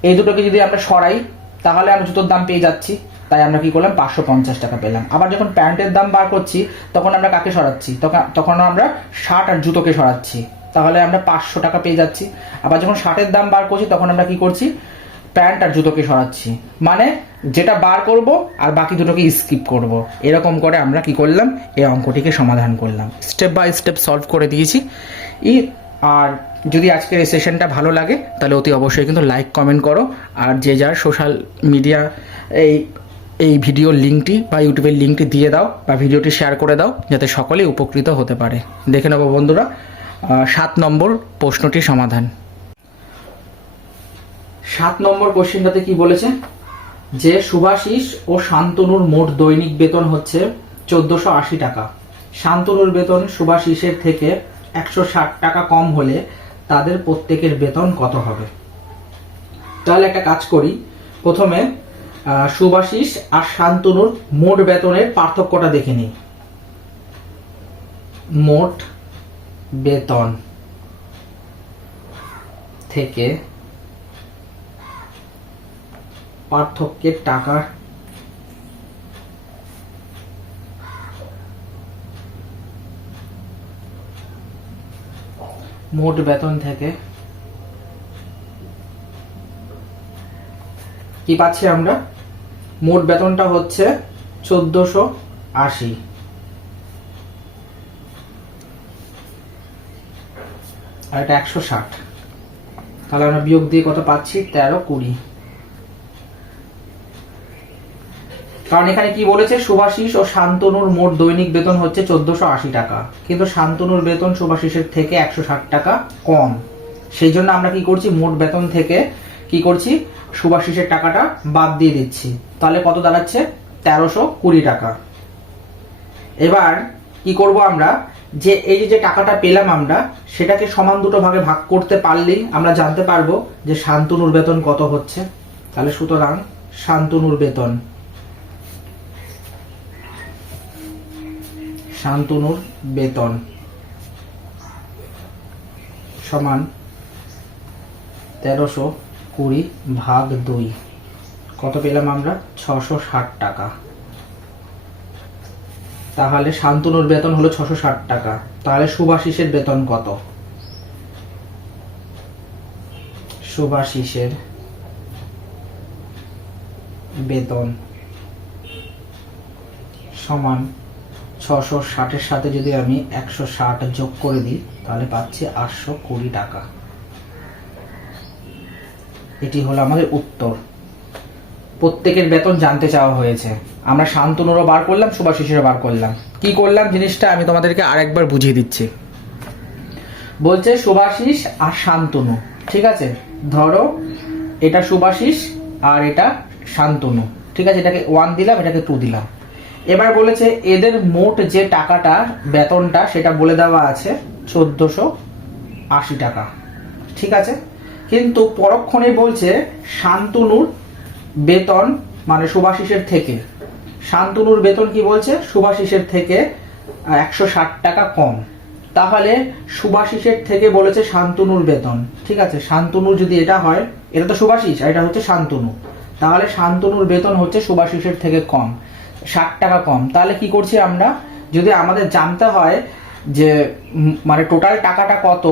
এই দুটোকে যদি আমরা সরাই তাহলে আমরা জুতোর দাম পেয়ে যাচ্ছি, তাই আমরা কি করলাম 550 টাকা পেলাম। আবার যখন প্যান্টের দাম বার করছি তখন আমরা কাকে সরাচ্ছি, তখন আমরা শার্ট আর জুতোকে সরাচ্ছি, তাহলে আমরা 500 টাকা পেয়ে যাচ্ছি। আবার যখন শার্টের দাম বার করছি তখন আমরা কি করছি, প্যান্ট আর জুতোকে সরাচ্ছি, মানে যেটা বার করব আর বাকি দুটোকে স্কিপ করব। এরকম করে আমরা কি করলাম, এই অঙ্কটিকে সমাধান করলাম, স্টেপ বাই স্টেপ সলভ করে দিয়েছি। আর যদি আজকের এই সেশনটা ভালো লাগে তাহলে অতি অবশ্যই কিন্তু লাইক কমেন্ট করো, আর যে যার সোশ্যাল মিডিয়া এই ভিডিওর লিঙ্কটি বা ইউটিউবের লিঙ্কটি দিয়ে দাও বা ভিডিওটি শেয়ার করে দাও, যাতে সকলেই উপকৃত হতে পারে। দেখে নেব বন্ধুরা 7 নম্বর প্রশ্নটির সমাধান। 7 নম্বর কোশ্চেনটাতে কি বলেছে, যে সুভাষিস ও শান্তনুর মোট দৈনিক বেতন হচ্ছে 1480 টাকা। শান্তনুর বেতন সুভাষিসের থেকে 160 টাকা কম হলে তাদের প্রত্যেকের বেতন কত হবে। তাহলে একটা কাজ করি, প্রথমে সুভাষিস আর শান্তনুর মোট বেতনের পার্থক্যটা দেখে নিই। মোট বেতন থেকে পার্থক্যের টাকা মোট বেতন থেকে কি পাচ্ছি আমরা, মোট বেতনটা হচ্ছে 1480, আর এটা 160, তাহলে আমরা বিয়োগ দিয়ে কত পাচ্ছি 1320। কারণ এখানে কি বলেছে, সুভাষিস ও শান্তনুর মোট দৈনিক বেতন হচ্ছে 1480 টাকা, কিন্তু শান্তনুর বেতন সুভাষিসের থেকে 160 টাকা কম। সেই জন্য আমরা কি করছি, মোট বেতন থেকে কি করছি, সুভাষিসের টাকাটা বাদ দিয়ে দিচ্ছি, তাহলে কত দাঁড়াচ্ছে 1320 টাকা। এবার কি করব আমরা, যে এই যে টাকাটা পেলাম আমরা সেটাকে সমান দুটো ভাগে ভাগ করতে পারলেই আমরা জানতে পারবো যে শান্তনুর বেতন কত হচ্ছে। তাহলে সুতরাং শান্তনুর বেতন সমান 1320 ভাগ 2, কত পেলাম আমরা 660 টাকা। তাহলে শান্তনুর বেতন হলো 660 টাকা। তাহলে শুভাশিসের বেতন কত? শুভাশিসের বেতন সমান 660-এর সাথে যদি আমি 160 যোগ করে দিই তাহলে পাচ্ছি 820 টাকা। এটি হলো আমাদের উত্তর। প্রত্যেকের বেতন জানতে চাওয়া হয়েছে। আমরা শান্তনুরও বার করলাম, শুভাশিসেরও বার করলাম। কি করলাম জিনিসটা আমি তোমাদেরকে আরেকবার বুঝিয়ে দিচ্ছি। বলছে শুভাশিস আর শান্তনু, ঠিক আছে? ধরো এটা শুভাশিস আর এটা শান্তনু, ঠিক আছে? এটাকে 1 দিলাম, এটাকে 2 দিলাম। এবার বলেছে এদের মোট যে টাকাটা বেতনটা সেটা বলে দেওয়া আছে 1480 টাকা, ঠিক আছে? কিন্তু পরক্ষণে বলছে শান্তনুর বেতন মানে শুভাশিসের থেকে, শান্তনুর বেতন কি বলছে? শুভাশিসের থেকে 160 টাকা কম। তাহলে শুভাশিসের থেকে বলেছে শান্তনুর বেতন, ঠিক আছে? শান্তনুর যদি এটা হয়, এটা তো শুভাশিস আর এটা হচ্ছে শান্তনু, তাহলে শান্তনুর বেতন হচ্ছে শুভাশিসের থেকে কম, 60 টাকা কম। তাহলে কি করছি আমরা, যদি আমাদের জানতে হয় যে মানে টোটাল টাকাটা কত,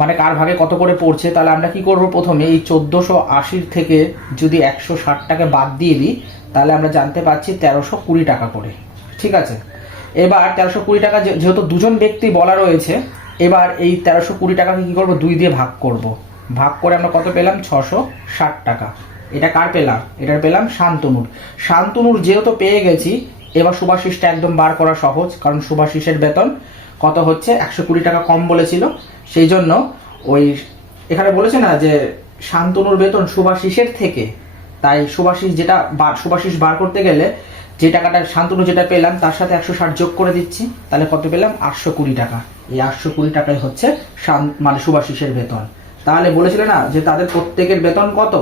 মানে কার ভাগে কত করে পড়ছে, তাহলে আমরা কি করব? প্রথমে এই 1480 থেকে যদি 160 টাকা বাদ দিয়ে দিই তাহলে আমরা জানতে পারছি 1320 টাকা করে, ঠিক আছে? এবার 1320 টাকা যেহেতু দুজন ব্যক্তি বলা রয়েছে, এবার এই 1320 টাকাকে কি করব? 2 দিয়ে ভাগ করব। ভাগ করে আমরা কত পেলাম? 660 টাকা। এটা কার পেলাম? এটা পেলাম শান্তনুর। শান্তনুর যেহেতু পেয়ে গেছি, এবার শুভাশিসটা একদম বার করা সহজ, কারণ শুভাশিসের বেতন কত হচ্ছে? 120 টাকা কম বলেছিল, সেই জন্য ওই এখানে বলেছে না যে শান্তনুর বেতন শুভাশিসের থেকে, তাই শুভাশিস বার করতে গেলে যে টাকাটা শান্তনু যেটা পেলাম তার সাথে 160 যোগ করে দিচ্ছি, তাহলে কত পেলাম? 820 টাকা। এই 820 টাকাই হচ্ছে মানে শুভাশিসের বেতন। তাহলে বলেছিল না যে তাদের প্রত্যেকের বেতন কত,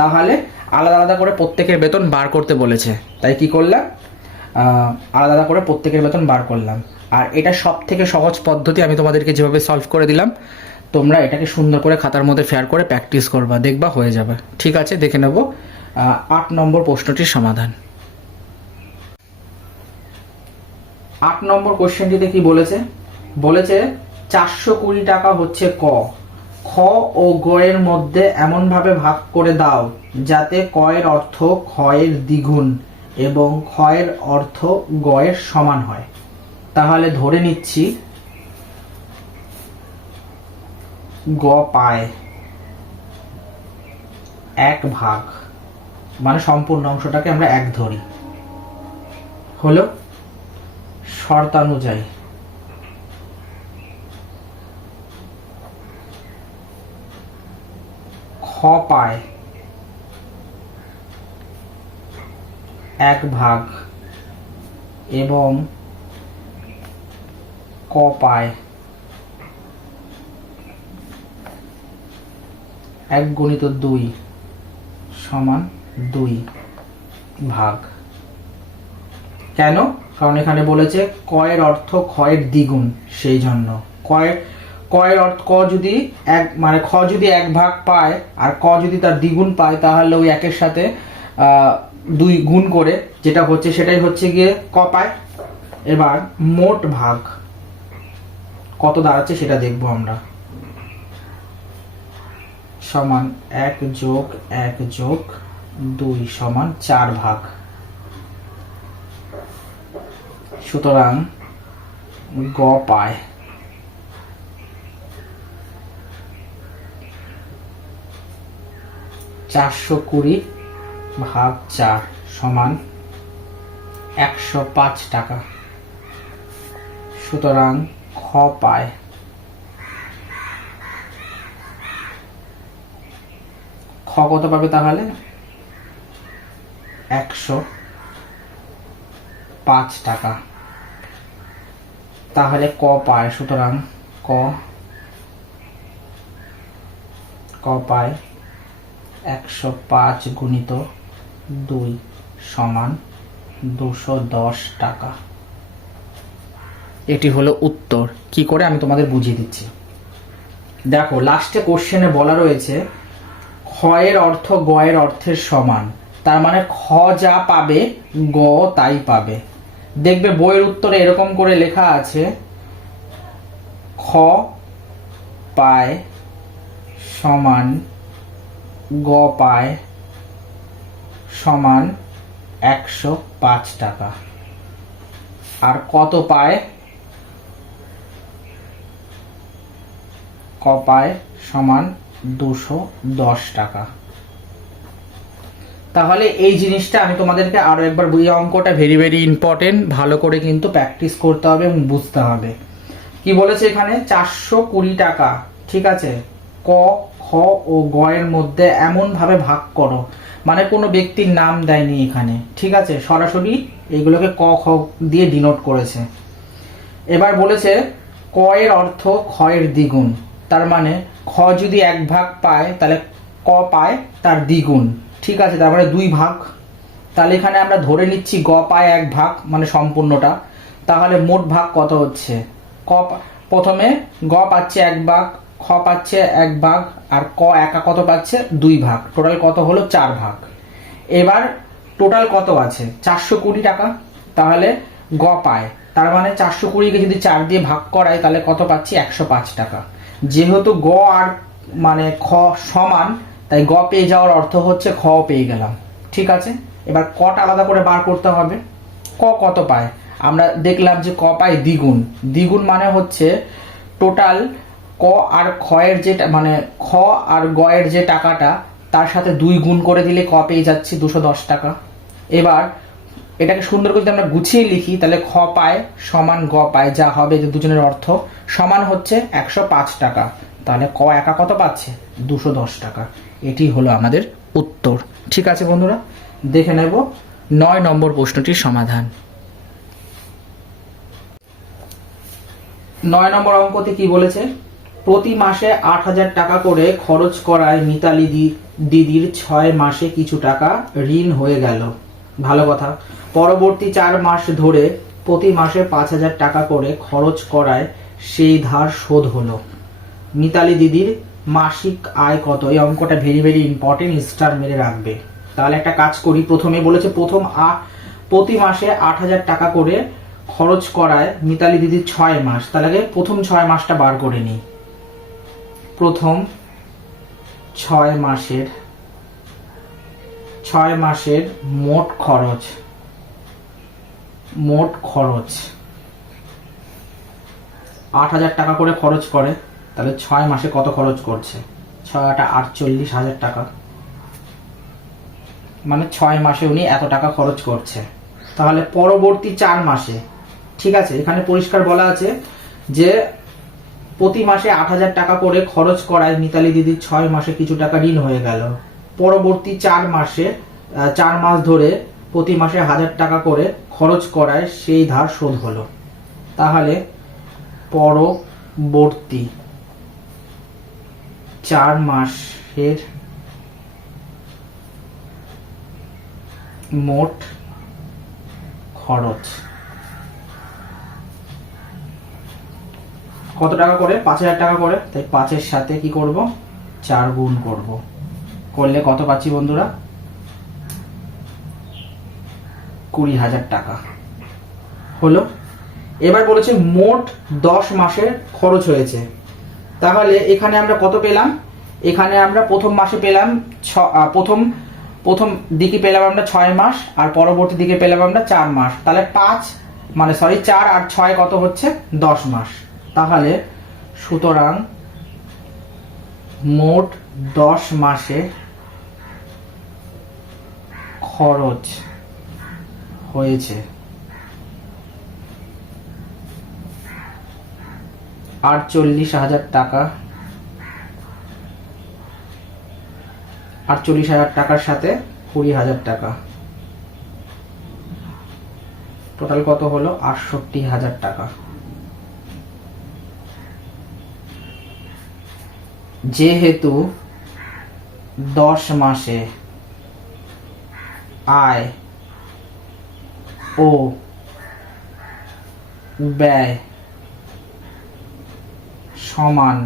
তাহলে আলাদা আলাদা করে প্রত্যেকের বেতন বার করতে বলেছে, তাই কি করলাম? আলাদা আলাদা করে প্রত্যেকের বেতন বার করলাম। আর এটা সব থেকে সহজ পদ্ধতি, আমি তোমাদেরকে যেভাবে সলভ করে দিলাম, তোমরা এটাকে সুন্দর করে খাতার মধ্যে ফেয়ার করে প্র্যাকটিস করবা, দেখবা হয়ে যাবে। ঠিক আছে, দেখে নেব 8 নম্বর প্রশ্নটির সমাধান। 8 নম্বর কোশ্চেনটিতে কি বলেছে? বলেছে 420 টাকা হচ্ছে ক, খ ও গ এর মধ্যে এমনভাবে ভাগ করে দাও যাতে ক এর অর্থ খ এর দ্বিগুণ এবং খ এর অর্থ গ এর সমান হয়। তাহলে ধরে নিচ্ছি গ পায় 1 ভাগ, মানে সম্পূর্ণ অংশটাকে আমরা 1 ধরি, হলো শর্তানুযায়ী খ পায় 1 ভাগ এবং ক পায় 1 গুণিত 2 সমান 2 ভাগ। কেন? কারণ এখানে বলেছে ক এর অর্থ খ এর দ্বিগুণ, সেই জন্য ক এর অর্থ ক যদি মানে খ যদি 1 ভাগ পায় আর ক যদি তার দ্বিগুণ পায়, তাহলে ওই 1 এর সাথে 2 গুণ করে যেটা হচ্ছে সেটাই হচ্ছে গিয়ে ক পায়। এবার মোট ভাগ কত দাঁড়াচ্ছে সেটা দেখবো আমরা, সমান 1 যোগ 1 যোগ 2 সমান 4 ভাগ। সুতরাং গ পায় 420 ভাগ 4 সমান 105 টাকা। সুতরাং খ পায় খ কত পাবে? তাহলে 105 টাকা। তাহলে ক পায়, সুতরাং ক পায় 105 গুণিত 2 সমান 210 টাকা। এটি হলো উত্তর। কি করে আমি তোমাদের বুঝিয়ে দিচ্ছি। দেখো লাস্টে কোশ্চেনে বলা রয়েছে খ এর অর্থ গ এর অর্থের সমান, তার মানে খ যা পাবে গ তাই পাবে। দেখবে বইয়ের উত্তরে এরকম করে লেখা আছে খ পায় সমান গ পায় সমান 105 টাকা, আর কত পায় ক পায় সমান 210 টাকা। তাহলে এই জিনিসটা আমি তোমাদেরকে আরো একবার বুঝি, অঙ্কটা ভেরি ভেরি ইম্পর্টেন্ট, ভালো করে কিন্তু প্র্যাকটিস করতে হবে এবং বুঝতে হবে। কি বলেছে এখানে 420 টাকা, ঠিক আছে, ক খ ও গ এর মধ্যে এমন ভাবে ভাগ করো, মানে কোনো ব্যক্তির নাম দেয়নি এখানে, ঠিক আছে, সরাসরি এইগুলোকে ক খ দিয়ে ডিনোট করেছে। এবার বলেছে ক এর অর্থ খ এর দ্বিগুণ, তার মানে খ যদি 1 ভাগ পায় তাহলে ক পায় তার দ্বিগুণ, ঠিক আছে, তার মানে 2 ভাগ। তাহলে এখানে আমরা ধরে নিচ্ছি গ পায় 1 ভাগ মানে সম্পূর্ণটা, তাহলে মোট ভাগ কত হচ্ছে, প্রথমে গ পাচ্ছে 1 ভাগ, খ পাচ্ছে 1 ভাগ, আর ক একা কত পাচ্ছে 2 ভাগ, টোটাল কত হলো 4 ভাগ। এবার টোটাল কত আছে 420 টাকা, তাহলে গ পায়, তার মানে 420কে যদি 4 দিয়ে ভাগ করায় তাহলে কত পাচ্ছি 105 টাকা। যেহেতু গ আর মানে খ সমান, তাই গ পেয়ে যাওয়ার অর্থ হচ্ছে খ পেয়ে গেলাম, ঠিক আছে। এবার কটা আলাদা করে বার করতে হবে। ক কত পায়, আমরা দেখলাম যে ক পায় দ্বিগুণ, দ্বিগুণ মানে হচ্ছে টোটাল ক আর খ এর যে মানে খ আর গ এর যে টাকাটা তার সাথে 2 গুণ করে দিলে ক পেয়ে যাচ্ছি 210 টাকা। এবার এটাকে সুন্দর করে যদি আমরা গুছিয়ে লিখি তাহলে খ পায় সমান গ পায়, যা হবে যে দুজনের অর্থ সমান হচ্ছে 105 টাকা, তাহলে ক একা কত পাচ্ছে 210 টাকা। এটি হলো আমাদের উত্তর, ঠিক আছে বন্ধুরা। দেখে নেব 9 নম্বর প্রশ্নটির সমাধান। 9 নম্বর অঙ্কতে কি বলেছে, প্রতি মাসে 8000 টাকা করে খরচ করায় মিতালি দিদির 6 মাসে কিছু টাকা ঋণ হয়ে গেল। ভালো কথা। পরবর্তী 4 মাস ধরে প্রতি মাসে 5000 টাকা করে খরচ করায় সেই ধার শোধ হলো। মিতালি দিদির মাসিক আয় কত? এই অঙ্কটা ভেরি ভেরি ইম্পর্টেন্ট, স্টার মেরে রাখবে। তাহলে একটা কাজ করি, প্রথমে বলেছে প্রতি মাসে 8000 টাকা করে খরচ করায় মিতালি দিদির 6 মাস, তাহলে প্রথম 6 মাসটা বার করে নিই। প্রথম 6 মাসের মোট খরচ 8000 টাকা করে খরচ করে, তাহলে 6 মাসে কত খরচ করছে, 6 48,000 টাকা, মানে 6 মাসে উনি এত টাকা খরচ করছে। তাহলে পরবর্তী 4 মাসে, ঠিক আছে, এখানে পরিষ্কার বলা আছে যে প্রতি মাসে 8000 টাকা করে খরচ করায় মিতালি দিদির 6 মাসে কিছু টাকা ঋণ হয়ে গেল। পরবর্তী 4 মাস ধরে প্রতি মাসে 1000 টাকা করে খরচ করায় সেই ধার শোধ হলো। তাহলে পরবর্তী 4 মাসের মোট খরচ কত টাকা করে, 5000 টাকা করে, তাই 5-এর সাথে কি করব 4 গুণ করব, করলে কত পাচ্ছি বন্ধুরা 20,000 টাকা হলো। এবার বলেছে মোট 10 মাসের খরচ হয়েছে, তাহলে এখানে আমরা কত পেলাম, এখানে আমরা প্রথম মাসে পেলাম প্রথম দিকে পেলাম আমরা 6 মাস, আর পরবর্তী দিকে পেলাম আমরা 4 মাস, তাহলে 4 আর 6 কত হচ্ছে 10 মাস। তাহলে সুতরাং মোট 10 মাসে খরচ হয়েছে 48,000 টাকা। 48,000 টাকার সাথে 20,000 টাকা, টোটাল কত হলো 68,000 টাকা। যেহেতু 10 মাসে আয় ও ব্যয় সমান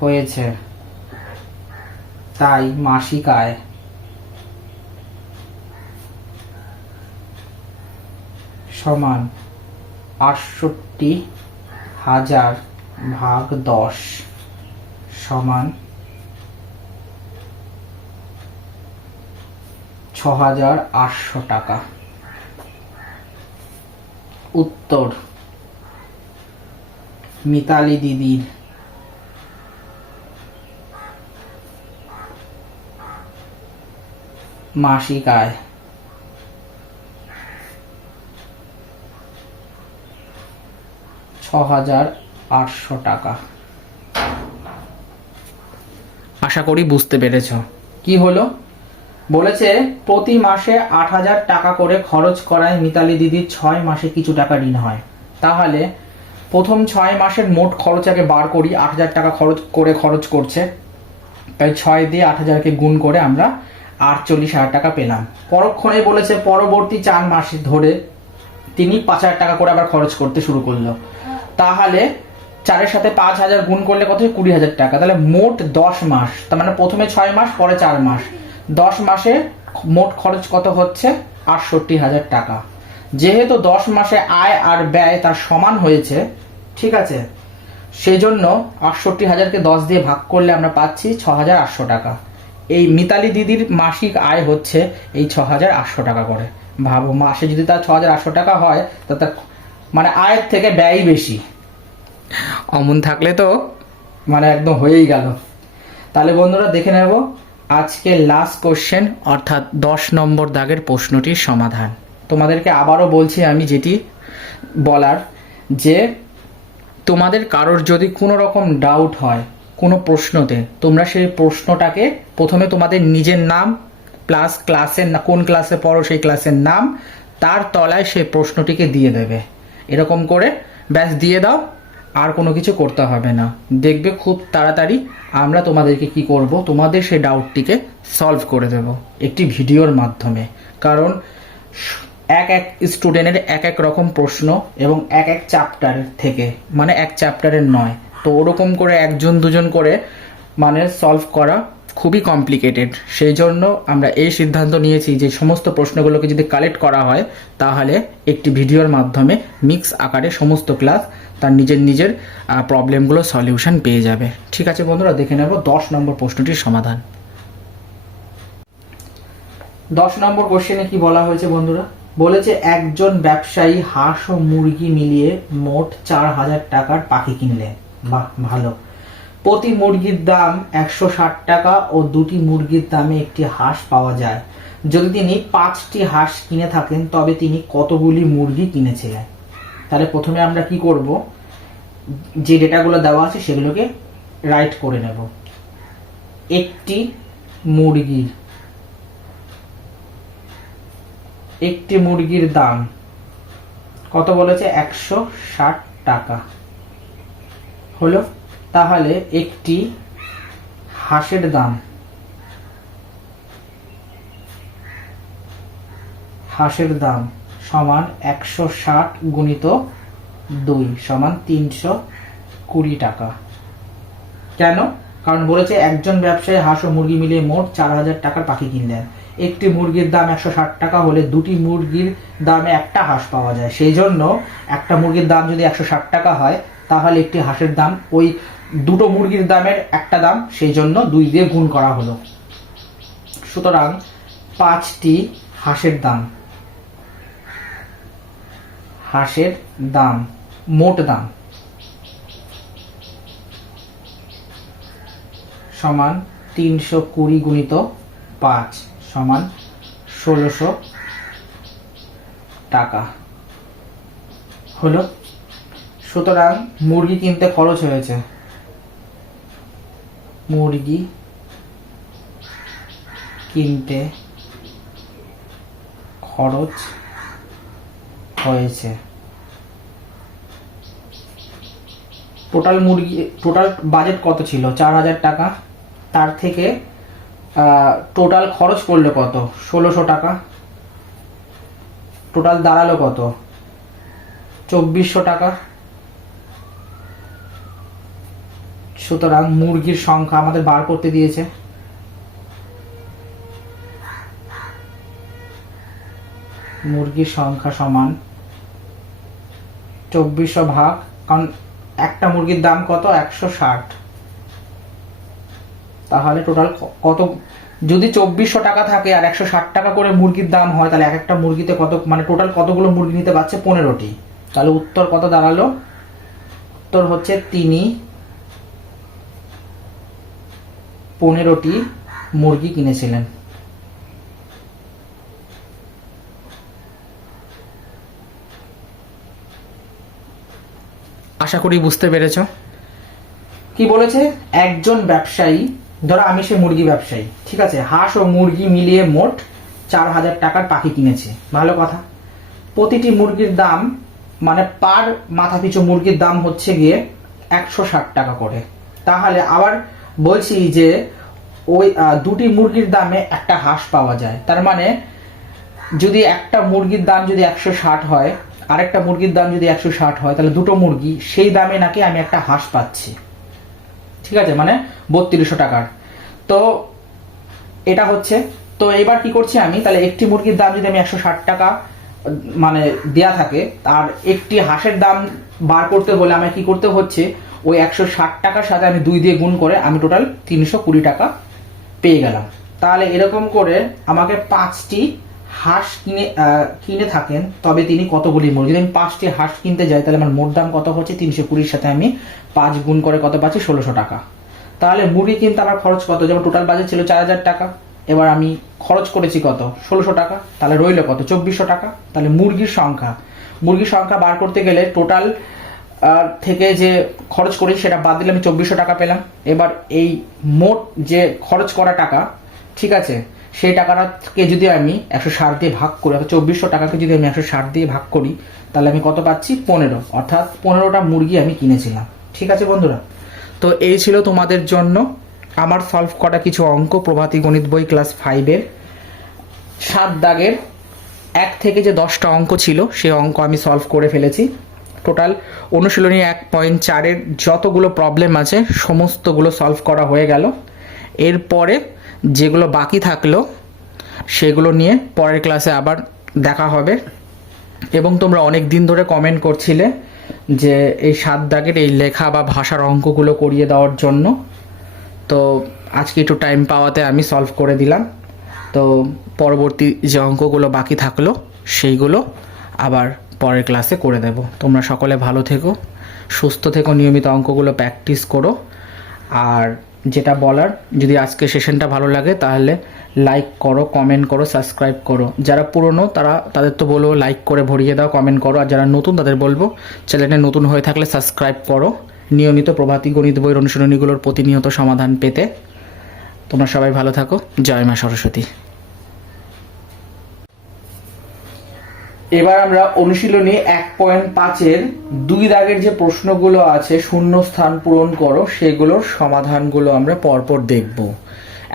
হয়েছে, তাই মাসিক আয় সমান ৬৮,০০০ ভাগ ১০ সমান ৬,৮০০ টাকা। উত্তর মিতালি দিদির মাসিক আয় ৬,৮০০ টাকা। আশা করি বুঝতে পেরেছ। কি হলো? বলেছে প্রতি মাসে ৮,০০০ টাকা করে খরচ করায় মিতালি দিদির ৬ মাসে কিছু টাকা ঋণ হয়। তাহলে প্রথম ৬ মাসের মোট খরচ আগে বার করি। ৮,০০০ টাকা খরচ করছে, তাই ৬ দিয়ে ৮,০০০কে গুণ করে আমরা ৪৮,০০০ টাকা পেলাম। পরক্ষণে বলেছে পরবর্তী ৪ মাস ধরে তিনি ৫,০০০ টাকা করে আবার খরচ করতে শুরু করলো। তাহলে ৪-এর সাথে ৫,০০০ গুণ করলে কত? ২০,০০০ টাকা। তাহলে মোট ১০ মাস, তার মানে প্রথমে ৬ মাস, পরে ৪ মাস, ১০ মাসে মোট খরচ কত হচ্ছে? ৬৮,০০০ টাকা। যেহেতু ১০ মাসে আয় আর ব্যয় তার সমান হয়েছে, ঠিক আছে, সেই জন্য ৬৮,০০০কে ১০ দিয়ে ভাগ করলে আমরা পাচ্ছি ৬,৮০০ টাকা। এই মিতালি দিদির মাসিক আয় হচ্ছে এই ৬,৮০০ টাকা করে। ভাবো, মাসে যদি তার ৬,৮০০ টাকা হয়, তা তার মানে আয়ের থেকে ব্যয়ই বেশি। অমন থাকলে তো মানে একদম হয়েই গেল। তাহলে বন্ধুরা দেখে নেব আজকে লাস্ট কোশ্চেন, অর্থাৎ ১০ নম্বর দাগের প্রশ্নটির সমাধান। তোমাদেরকে আবারও বলছি আমি যেটি বলার, যে তোমাদের কারোর যদি কোনো রকম ডাউট হয় কোনো প্রশ্নতে, তোমরা সেই প্রশ্নটাকে প্রথমে তোমাদের নিজের নাম প্লাস ক্লাসের কোন ক্লাসে পড়ো সেই ক্লাসের নাম, তার তলায় সেই প্রশ্নটিকে দিয়ে দেবে। এরকম করে ব্যাস দিয়ে দাও, আর কোনো কিছু করতে হবে না। দেখবে খুব তাড়াতাড়ি আমরা তোমাদেরকে কি করব, তোমাদের সেই ডাউটটিকে সলভ করে দেব একটি ভিডিওর মাধ্যমে। কারণ এক এক স্টুডেন্টের এক এক রকম প্রশ্ন এবং এক এক চ্যাপ্টারের থেকে, মানে এক চ্যাপ্টারের নয়, তো ওরকম করে একজন দুজন করে মানে সলভ করা খুবই কমপ্লিকেটেড। সেই জন্য আমরা এই সিদ্ধান্ত নিয়েছি যে সমস্ত প্রশ্নগুলোকে যদি কালেক্ট করা হয়, তাহলে একটি ভিডিওর মাধ্যমে মিক্স আকারে সমস্ত ক্লাস তার নিজের প্রবলেমগুলো সলিউশন পেয়ে যাবে। ঠিক আছে বন্ধুরা, দেখে নেব ১০ নম্বর প্রশ্নটির সমাধান। ১০ নম্বর কোশ্চেনে কি বলা হয়েছে বন্ধুরা? বলেছে একজন ব্যবসায়ী হাঁস ও মুরগি মিলিয়ে মোট ৪,০০০ টাকার পাখি কিনলেন। বাহ, ভালো। প্রতি মুরগির দাম ১৬০ টাকা ও দুটি মুরগির দামে একটি হাঁস পাওয়া যায়। যদি তিনি ৫টি হাঁস কিনে থাকেন তবে তিনি কতগুলি মুরগি কিনেছিলেন? তাহলে প্রথমে আমরা কি করব, যে ডেটাগুলো দেওয়া আছে সেগুলোকে রাইট করে নেব। একটি মুরগির দাম কত বলেছে? ১৬০ টাকা হলো। তাহলে একটি হাঁসের দাম সমান ১৬০ গুণিত ২ সমান ৩২০ টাকা। কেন? কারণ বলেছে একজন ব্যবসায়ী হাঁস ও মুরগি মিলিয়ে মোট ৪,০০০ টাকার পাখি কিনলেন। একটি মুরগির দাম ১৬০ টাকা হলে দুটি মুরগির দামে একটা হাঁস পাওয়া যায়। সেই জন্য একটা মুরগির দাম যদি ১৬০ টাকা হয়, তাহলে একটি হাঁসের দাম ওই দুটো মুরগির দামের একটা দাম, সেই জন্য ২ দিয়ে গুণ করা হলো। সুতরাং ৫টি হাঁসের দাম মোট দাম সমান ৩২০ গুণিত ৫ সমান ১৬০০ টাকা হলো। সুতরাং মুরগি কিনতে খরচ হয়েছে, টোটাল বাজেট কত ছিল? ৪,০০০ টাকা। তার থেকে টোটাল খরচ করলে কত? ১৬০০ টাকা। টোটাল দাঁড়ালো কত? ২৪০০ টাকা। সুতরাং মুরগির সংখ্যা আমাদের বার করতে দিয়েছে। মুরগির সংখ্যা সমান 2400 ভাগ, কারণ একটা মুরগির দাম কত 160, তাহলে টোটাল কত, যদি 2400 টাকা থাকে আর 160 টাকা করে মুরগির দাম হয়, তাহলে এক একটা মুরগিতে কত, মানে টোটাল কতগুলো মুরগি নিতে পারছে 15টি। তাহলে উত্তর কত দাঁড়ালো, উত্তর হচ্ছে তিনি 15টি মুরগি কিনেছিলেন। আশা করি বুঝতে পেরেছ। কি বলেছে, একজন ব্যবসায়ী, ধরো আমি সে মুরগি ব্যবসায়ী, ঠিক আছে, হাঁস ও মুরগি মিলিয়ে মোট 4000 টাকার পাখি কিনেছে, ভালো কথা। প্রতিটি মুরগির দাম, মানে পার মাথা পিছু মুরগির দাম হচ্ছে গিয়ে 160 টাকা করে। তাহলে আবার বলছি যে ওই দুটি মুরগির দামে একটা হাঁস পাওয়া যায়, তার মানে যদি একটা মুরগির দাম যদি 160 হয়, আরেকটা মুরগির দাম যদি 160 হয়, তাহলে দুটো মুরগি সেই দামে নাকি আমি একটা হাঁস পাচ্ছি, ঠিক আছে, মানে 3200 টাকার। তো এটা হচ্ছে, তো এবার কি করছি আমি, তাহলে একটি মুরগির দাম যদি আমি 160 টাকা মানে দেয়া থাকে, আর একটি হাঁসের দাম বার করতে হলে আমায় কি করতে হচ্ছে, ওই 160 টাকার সাথে আমি 2 দিয়ে গুণ করে আমি টোটাল 320 টাকা পেয়ে গেলাম। তাহলে এরকম করে আমাকে 5টি হাঁস কিনে থাকেন, তবে তিনি কতগুলি মুরগি, যদি আমি 5টি হাঁস কিনতে যাই, তাহলে আমার মোট দাম কত হচ্ছে 320 সাথে আমি 5 গুণ করে কত পাচ্ছি 1600 টাকা। তাহলে মুরগি কিনতে আমার খরচ কত, যেমন টোটাল বাজেট ছিল 4000 টাকা, এবার আমি খরচ করেছি কত 1600 টাকা, তাহলে রইল কত 2400 টাকা। তাহলে মুরগির সংখ্যা বার করতে গেলে টোটাল থেকে যে খরচ করি সেটা বাদ দিলে আমি 2400 টাকা পেলাম। এবার এই মোট যে খরচ করা টাকা, ঠিক আছে, সেই টাকাটাকে যদি আমি 160 দিয়ে ভাগ করি, অর্থাৎ 2400 টাকাকে যদি আমি 160 দিয়ে ভাগ করি, তাহলে আমি কত পাচ্ছি 15, অর্থাৎ 15টা মুরগি আমি কিনেছিলাম। ঠিক আছে বন্ধুরা, তো এই ছিল তোমাদের জন্য আমার সলভ করা কিছু অঙ্ক, প্রভাতী গণিত বই ক্লাস 5-এর 7 দাগের 1 থেকে যে 10টা অঙ্ক ছিল সেই অঙ্ক আমি সলভ করে ফেলেছি। টোটাল অনুশীলনী 1.4-এর যতগুলো প্রবলেম আছে সমস্তগুলো সলভ করা হয়ে গেল। এরপরে যেগুলো বাকি থাকলো সেগুলো নিয়ে পরের ক্লাসে আবার দেখা হবে। এবং তোমরা অনেক দিন ধরে কমেন্ট করছিলে যে এই 7 দাগের এই লেখা বা ভাষার অঙ্কগুলো করিয়ে দেওয়ার জন্য, তো আজকে একটু টাইম পাওয়াতে আমি সলভ করে দিলাম। তো পরবর্তী যে অঙ্কগুলো বাকি থাকলো সেইগুলো আবার পরের ক্লাসে করে দেব। তোমরা সকলে ভালো থেকো, সুস্থ থেকো, নিয়মিত অঙ্কগুলো প্র্যাকটিস করো। আর যেটা বলার, যদি আজকে সেশনটা ভালো লাগে তাহলে লাইক করো, কমেন্ট করো, সাবস্ক্রাইব করো। যারা পুরনো তাদের তো বলবো লাইক করে ভরিয়ে দাও, কমেন্ট করো। আর যারা নতুন তাদের বলবো চ্যানেলে নতুন হয়ে থাকলে সাবস্ক্রাইব করো, নিয়মিত প্রভাতী গণিত বইয়ের অনুশীলনীগুলোর প্রতিনিয়ত সমাধান পেতে। তোমরা সবাই ভালো থাকো। জয় মা সরস্বতী। এবার আমরা অনুশীলনী 1.5-এর 2 দাগের যে প্রশ্নগুলো আছে শূন্য স্থান পূরণ করো, সেগুলোর সমাধানগুলো আমরা পরপর দেখব।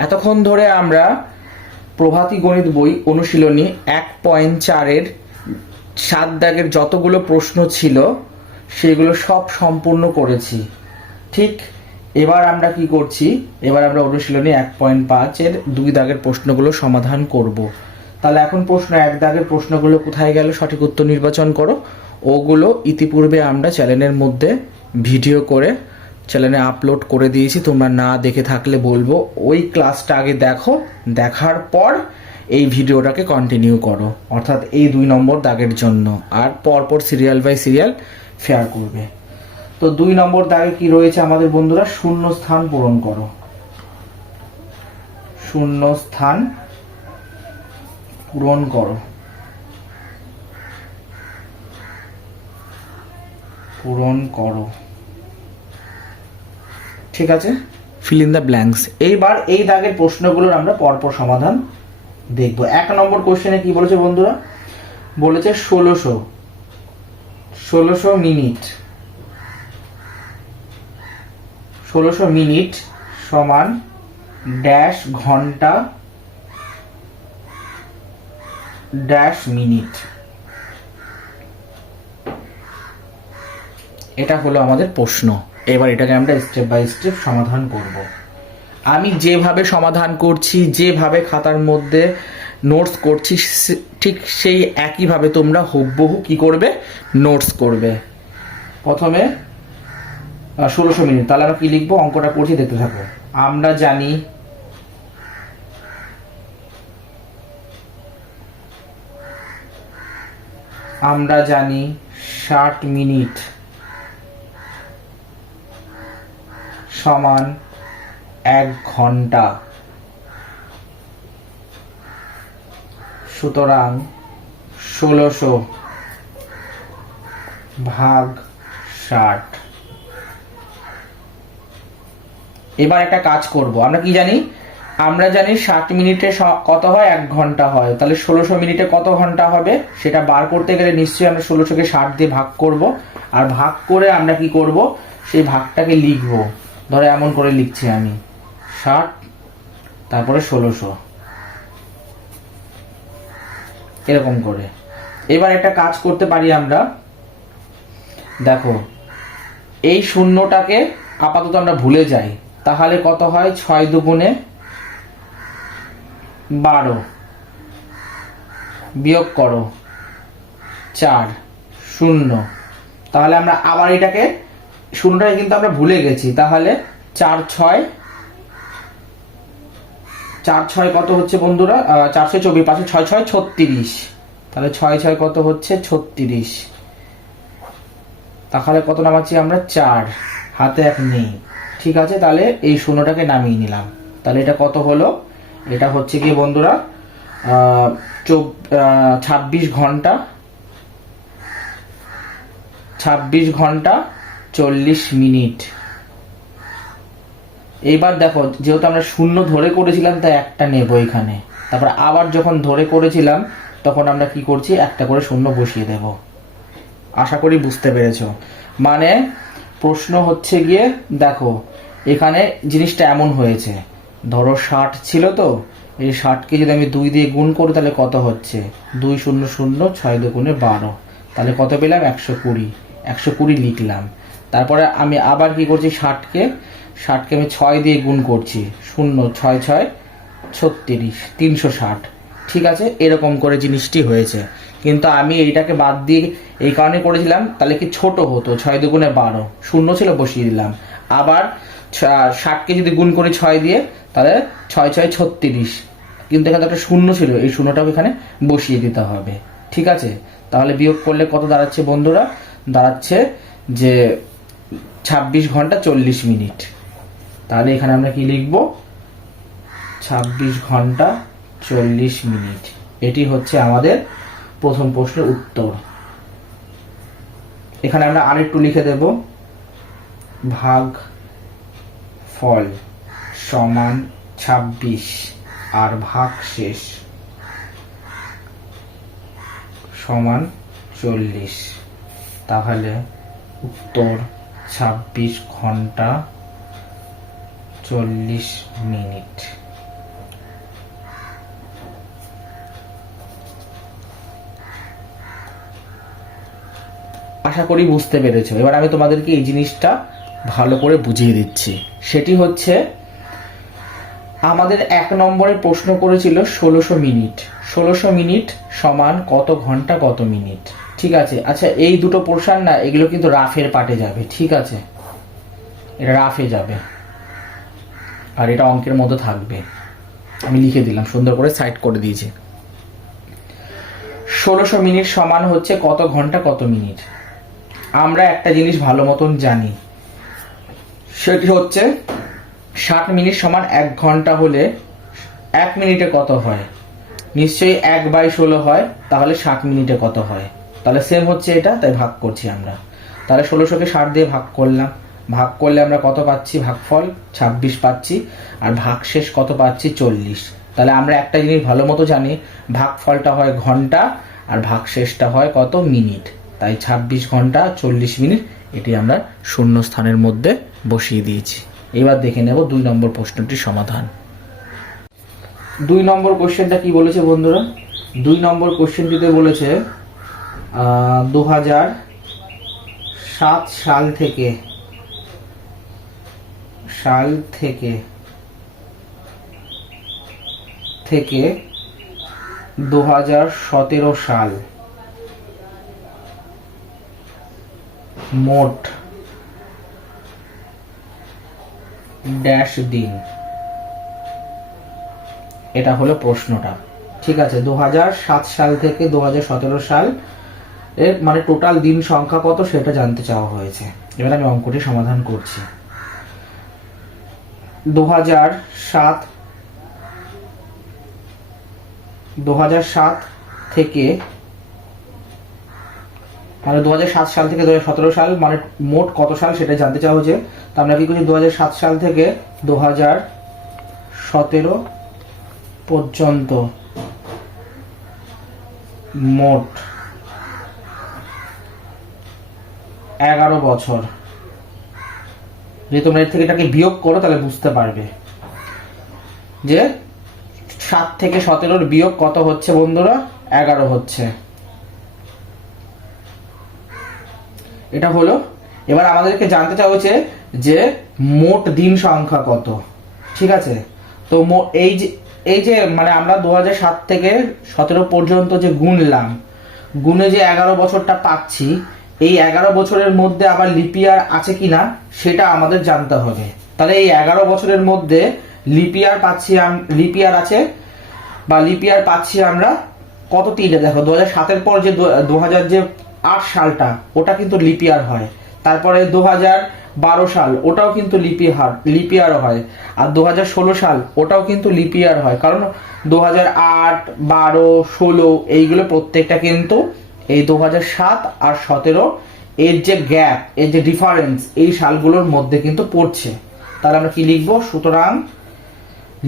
এতক্ষণ ধরে আমরা প্রভাতী গণিত বই অনুশীলনী 1.4-এর 7 দাগের যতগুলো প্রশ্ন ছিল সেগুলো সব সম্পূর্ণ করেছি। ঠিক এবার আমরা কি করছি, এবার আমরা অনুশীলনী 1.5-এর 2 দাগের প্রশ্নগুলো সমাধান করব। তাহলে এখন প্রশ্ন 1 দাগের প্রশ্নগুলো কোথায় গেল, সঠিক উত্তর নির্বাচন করো। ওগুলো ইতিপূর্বে আমরা চ্যানেলের মধ্যে ভিডিও করে চ্যানেলে আপলোড করে দিয়েছি, তোমরা না দেখে থাকলে বলবো ওই ক্লাসটা আগে দেখো, দেখার পর এই ভিডিওটাকে কন্টিনিউ করো, অর্থাৎ এই 2 নম্বর দাগের জন্য, আর পরপর সিরিয়াল বাই সিরিয়াল শেয়ার করবে। তো 2 নম্বর দাগে কি রয়েছে আমাদের বন্ধুরা, শূন্য স্থান পূরণ করো। শূন্য স্থান পূরণ করো, পূরণ করো। ঠিক আছে, ফিল ইন দ্য ব্ল্যাঙ্কস। এইবার এই দাগের প্রশ্নগুলোর আমরা পরপর সমাধান দেখব। 1 নম্বর কোশ্চেনে কি বলেছে বন্ধুরা, বলেছে 1600 মিনিট, 1600 মিনিট সমান ড্যাশ ঘন্টা ড্যাশ মিনিট। এটা হলো আমাদের প্রশ্ন। এবার এটাকে আমরা স্টেপ বাই স্টেপ সমাধান করব। আমি যেভাবে সমাধান করছি, যেভাবে খাতার মধ্যে নোটস করছি, ঠিক সেই একইভাবে তোমরা হুবহু কি করবে, নোটস করবে। প্রথমে 1600 মিনিট। তাহলে আমরা কি লিখবো, অঙ্কটা করছি, দেখতে থাকো। আমরা জানি 60 মিনিট সমান 1 ঘন্টা। সুতরাং 1600 ভাগ 60। এবার একটা কাজ করব, আমরা কি জানি, আমরা জানি 60 মিনিটে কত হয়, 1 ঘন্টা হয়। তাহলে 1600 মিনিটে কত ঘন্টা হবে সেটা বার করতে গেলে নিশ্চয়ই আমরা 1600কে 60 দিয়ে ভাগ করব, আর ভাগ করে আমরা কি করব, সেই ভাগটাকে লিখব। ধরো এমন করে লিখছি আমি, 60 তারপরে 1600, এরকম করে। এবার একটা কাজ করতে পারি আমরা, দেখো এই শূন্যটাকে আপাতত আমরা ভুলে যাই। তাহলে কত হয়, 6 দুগুণে 12, বিয়োগ করো 4 0। তাহলে আমরা আবার এটাকে, শূন্যটাকে কিন্তু আমরা ভুলে গেছি। তাহলে 4 6 কত হচ্ছে বন্ধুরা, 4 6 24, 5 6 6 36। তাহলে 6 6 কত হচ্ছে, 36। তাহলে কত নামাচ্ছি আমরা, 4, হাতে 1 নেই। ঠিক আছে, তাহলে এই শূন্যটাকে নামিয়ে নিলাম। তাহলে এটা কত হলো, এটা হচ্ছে কি বন্ধুরা, 26 ঘন্টা 40 মিনিট। এইবার দেখো, যেহেতু আমরা শূন্য ধরে করেছিলাম তাই একটা নেব এখানে। তারপর আবার যখন ধরে করেছিলাম তখন আমরা কি করছি, একটা করে শূন্য বসিয়ে দেব। আশা করি বুঝতে পেরেছো। মানে প্রশ্ন হচ্ছে গিয়ে, দেখো এখানে জিনিসটা এমন হয়েছে, ধরো 60 ছিল, তো এই 60কে যদি আমি 2 দিয়ে গুণ করি তাহলে কত হচ্ছে, 2 0 0, 6 দুগুণে 12। তাহলে কত পেলাম, 120। 120 লিখলাম। তারপরে আমি আবার কি করছি, 60কে আমি 6 দিয়ে গুণ করছি, 0 6 6 36, 360। ঠিক আছে, এরকম করে জিনিসটি হয়েছে। কিন্তু আমি এইটাকে বাদ দিয়ে এই কারণে করেছিলাম, তাহলে কি ছোট হতো, 6 দুগুণে 12, শূন্য ছিল বসিয়ে দিলাম। আবার 60কে যদি গুণ করি 6 দিয়ে, তাহলে 6 6 36, কিন্তু এখানে একটা শূন্য ছিল, এই শূন্যটাও এখানে বসিয়ে দিতে হবে। ঠিক আছে, তাহলে বিয়োগ করলে কত দাঁড়াচ্ছে বন্ধুরা, দাঁড়াচ্ছে যে 26 ঘন্টা 40 মিনিট। তাহলে এখানে আমরা কি লিখব, 26 ঘন্টা 40 মিনিট। এটি হচ্ছে আমাদের প্রথম প্রশ্নের উত্তর। এখানে আমরা আরেকটু লিখে দেব, ভাগ ফল সমান 26 আর ভাগ শেষ সমান 40। তাহলে উত্তর 26 ঘন্টা 40 মিনিট। আশা করি বুঝতে পেরেছো। এবার আমি তোমাদেরকে এই জিনিসটা ভালো করে বুঝিয়ে দিচ্ছি। সেটি হচ্ছে, আমাদের 1 নম্বরে প্রশ্ন করেছিল 1600 মিনিট। 1600 মিনিট সমান কত ঘন্টা কত মিনিট। ঠিক আছে, আচ্ছা এই দুটো পোর্শন না, এগুলো কিন্তু রাফের পার্টে যাবে। ঠিক আছে, এটা রাফে যাবে আর এটা অঙ্কের মধ্যে থাকবে। আমি লিখে দিলাম, সুন্দর করে সাইড করে দিয়েছি। 1600 মিনিট সমান হচ্ছে কত ঘন্টা কত মিনিট। আমরা একটা জিনিস ভালো মতন জানি, সেটি হচ্ছে 60 মিনিট সমান 1 ঘন্টা হলে 1 মিনিটে কত হয়, নিশ্চয়ই 1/16 হয়। তাহলে 60 মিনিটে কত হয়, তাহলে সেম হচ্ছে এটা, তাই ভাগ করছি আমরা। তাহলে 1600কে 60 দিয়ে ভাগ করলাম, ভাগ করলে আমরা কত পাচ্ছি, ভাগফল 26 পাচ্ছি, আর ভাগশেষ কত পাচ্ছি, 40। তাহলে আমরা একটা জিনিস ভালো মতো জানি, ভাগফলটা হয় ঘন্টা আর ভাগশেষটা হয় কত, মিনিট। তাই 26 ঘন্টা 40 মিনিট, এটি আমরা শূন্য স্থানের মধ্যে বসিয়ে দিয়েছি। এবার দেখে নেব 2 নম্বর প্রশ্নটির সমাধান। 2 নম্বর কোশ্চেনটা কি বলেছে বন্ধুরা, 2 নম্বর কোশ্চেনটিতে বলেছে 2007 সাল থেকে 2017 সাল মোট ড্যাশ দিন, এটা হলো প্রশ্নটা। ঠিক আছে, 2007 সাল থেকে 2017 সাল এর মানে টোটাল দিন সংখ্যা কত সেটা জানতে চাওয়া হয়েছে। এবার আমি অঙ্কটি সমাধান করছি। 2007 থেকে মানে 2007 সাল থেকে 2017 সাল মানে মোট কত সাল সেটা জানতে চাওয়া হয়েছে। তো আমরা কি করছি, 2007 সাল থেকে 2017 পর্যন্ত মোট 11 বছর। যদি তোমরা এর থেকে এটাকে বিয়োগ করো তাহলে বুঝতে পারবে যে 7 থেকে 17 বিয়োগ কত হচ্ছে বন্ধুরা, 11 হচ্ছে। এটা হলো। এবার আমাদেরকে জানতে চাওয়া হচ্ছে যে মোট দিন সংখ্যা কত। ঠিক আছে, তো এই যে মানে আমরা 2007 থেকে 17 পর্যন্ত যে গুনলাম, গুনে যে 11 বছরটা পাচ্ছি, এই 11 বছরের মধ্যে আবার লিপিয়ার আছে কিনা সেটা আমাদের জানতে হবে। তাহলে এই 11 বছরের মধ্যে লিপিয়ার আছে বা লিপিয়ার পাচ্ছি আমরা কত তিনটে। দেখো 2007-এর পর যে 2008 সালটা ওটা কিন্তু লিপিয়ার হয়, তারপরে 2012 সাল ওটাও কিন্তু লিপিয়ার হয়, আর 2016 সাল ওটাও কিন্তু লিপিয়ার হয়, কারণ 2008, 12, 16 এইগুলো প্রত্যেকটা কিন্তু এই 2007 আর 17 এর যে গ্যাপ, এর যে ডিফারেন্স এই সালগুলোর মধ্যে কিন্তু পড়ছে। তাহলে আমরা কি লিখবো, সুতরাং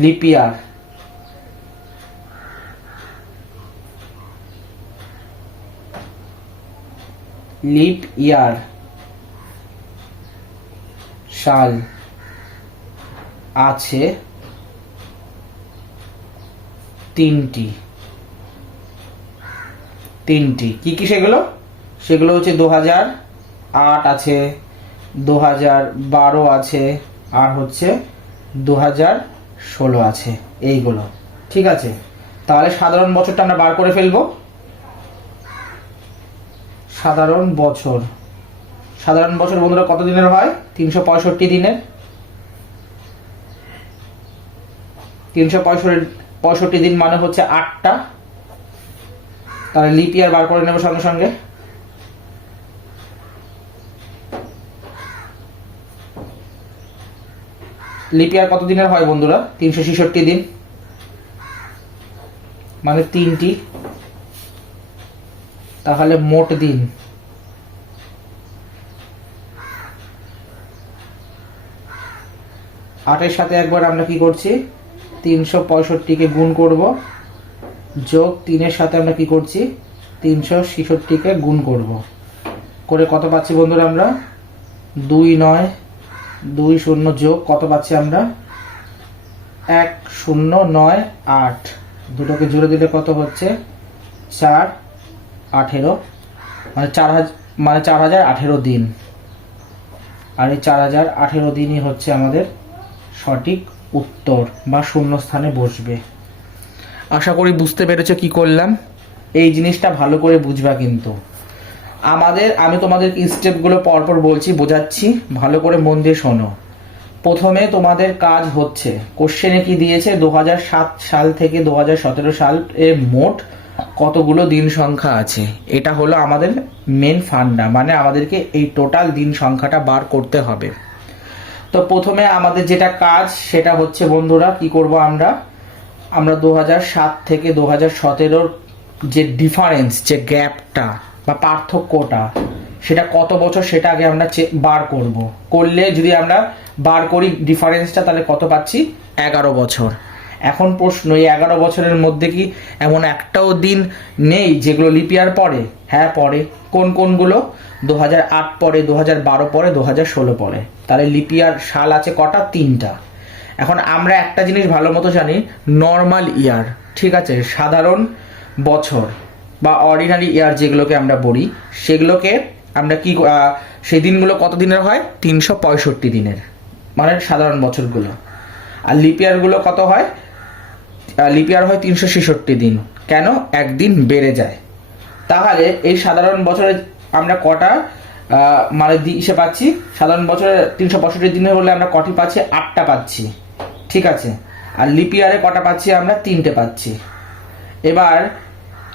লিপিয়ার লিপ ইয়ার সাল আছে তিনটি। কি কি সেগুলো হচ্ছে 2008 আছে, 2012 আছে, আর হচ্ছে 2016 আছে, এইগুলো। ঠিক আছে, তাহলে সাধারণ বছরটা আমরা বার করে ফেলবো। সাধারণ বছর বন্ধুরা কত দিনের হয়, 365 দিনের। 365 দিন মানে হচ্ছে 8টা। তাহলে লিপ ইয়ার বার করে নেব সঙ্গে সঙ্গে। লিপ ইয়ার কত দিনের হয় বন্ধুরা, 366 দিন, মানে 3টি। তাহলে মোট দিন আটের সাথে একবার আমরা কি করছি, 365-কে গুণ করব, যোগ 3-এর সাথে আমরা কি করছি, 366-কে গুণ করব, করে কত পাচ্ছি বন্ধুরা আমরা, 2920 যোগ কত পাচ্ছি আমরা, 1098। দুটোকে জুড়ে দিলে কত হচ্ছে, 418, মানে 4018 দিন। আর এই 4018 দিনই হচ্ছে আমাদের সঠিক উত্তর বা শূন্যস্থানে বসবে। আশা করি বুঝতে পেরেছো কি করলাম। এই জিনিসটা ভালো করে বুঝবা কিন্তু। আমি তোমাদের স্টেপগুলো পরপর বলছি, বোঝাচ্ছি, ভালো করে মন দিয়ে শোনো। প্রথমে তোমাদের কাজ হচ্ছে, কোশ্চেনে কি দিয়েছে, 2007 সাল থেকে 2017 সাল এর মোট কতগুলো দিন সংখ্যা আছে। এটা হলো আমাদের মেন ফান্ডা, মানে আমাদেরকে এই টোটাল দিন সংখ্যাটা বার করতে হবে। তো প্রথমে আমাদের যেটা কাজ সেটা হচ্ছে বন্ধুরা, কি করব আমরা 2007 থেকে 2017 যে ডিফারেন্স, যে গ্যাপটা বা পার্থক্যটা, সেটা কত বছর সেটা আগে আমরা বার করব। করলে যদি আমরা বার করি ডিফারেন্সটা, তাহলে কত পাচ্ছি, 11 বছর। এখন প্রশ্ন, এই 11 বছরের মধ্যে কি এমন একটাও দিন নেই যেগুলো লিপিয়ার পড়ে? হ্যাঁ পড়ে। কোনগুলো? 2008 পড়ে, 2012 পড়ে, 2016 পড়ে। তাহলে লিপিয়ার সাল আছে কটা? 3টা। এখন আমরা একটা জিনিস ভালো মতো জানি, নর্মাল ইয়ার, ঠিক আছে, সাধারণ বছর বা অর্ডিনারি ইয়ার যেগুলোকে আমরা বলি, সেগুলোকে আমরা কি, সেই দিনগুলো কত দিনের হয়? 365 দিনের, মানে সাধারণ বছরগুলো। আর লিপিয়ারগুলো কত হয়? লিপিয়ার হয় 366 দিন। কেন? একদিন বেড়ে যায়। তাহলে এই সাধারণ বছরে আমরা কটা মানে ইসে পাচ্ছি, সাধারণ বছরে 365 দিনে হলে আমরা কটি পাচ্ছি? 8টা পাচ্ছি, ঠিক আছে। আর লিপ ইয়ারে কটা পাচ্ছি আমরা? 3টে পাচ্ছি। এবার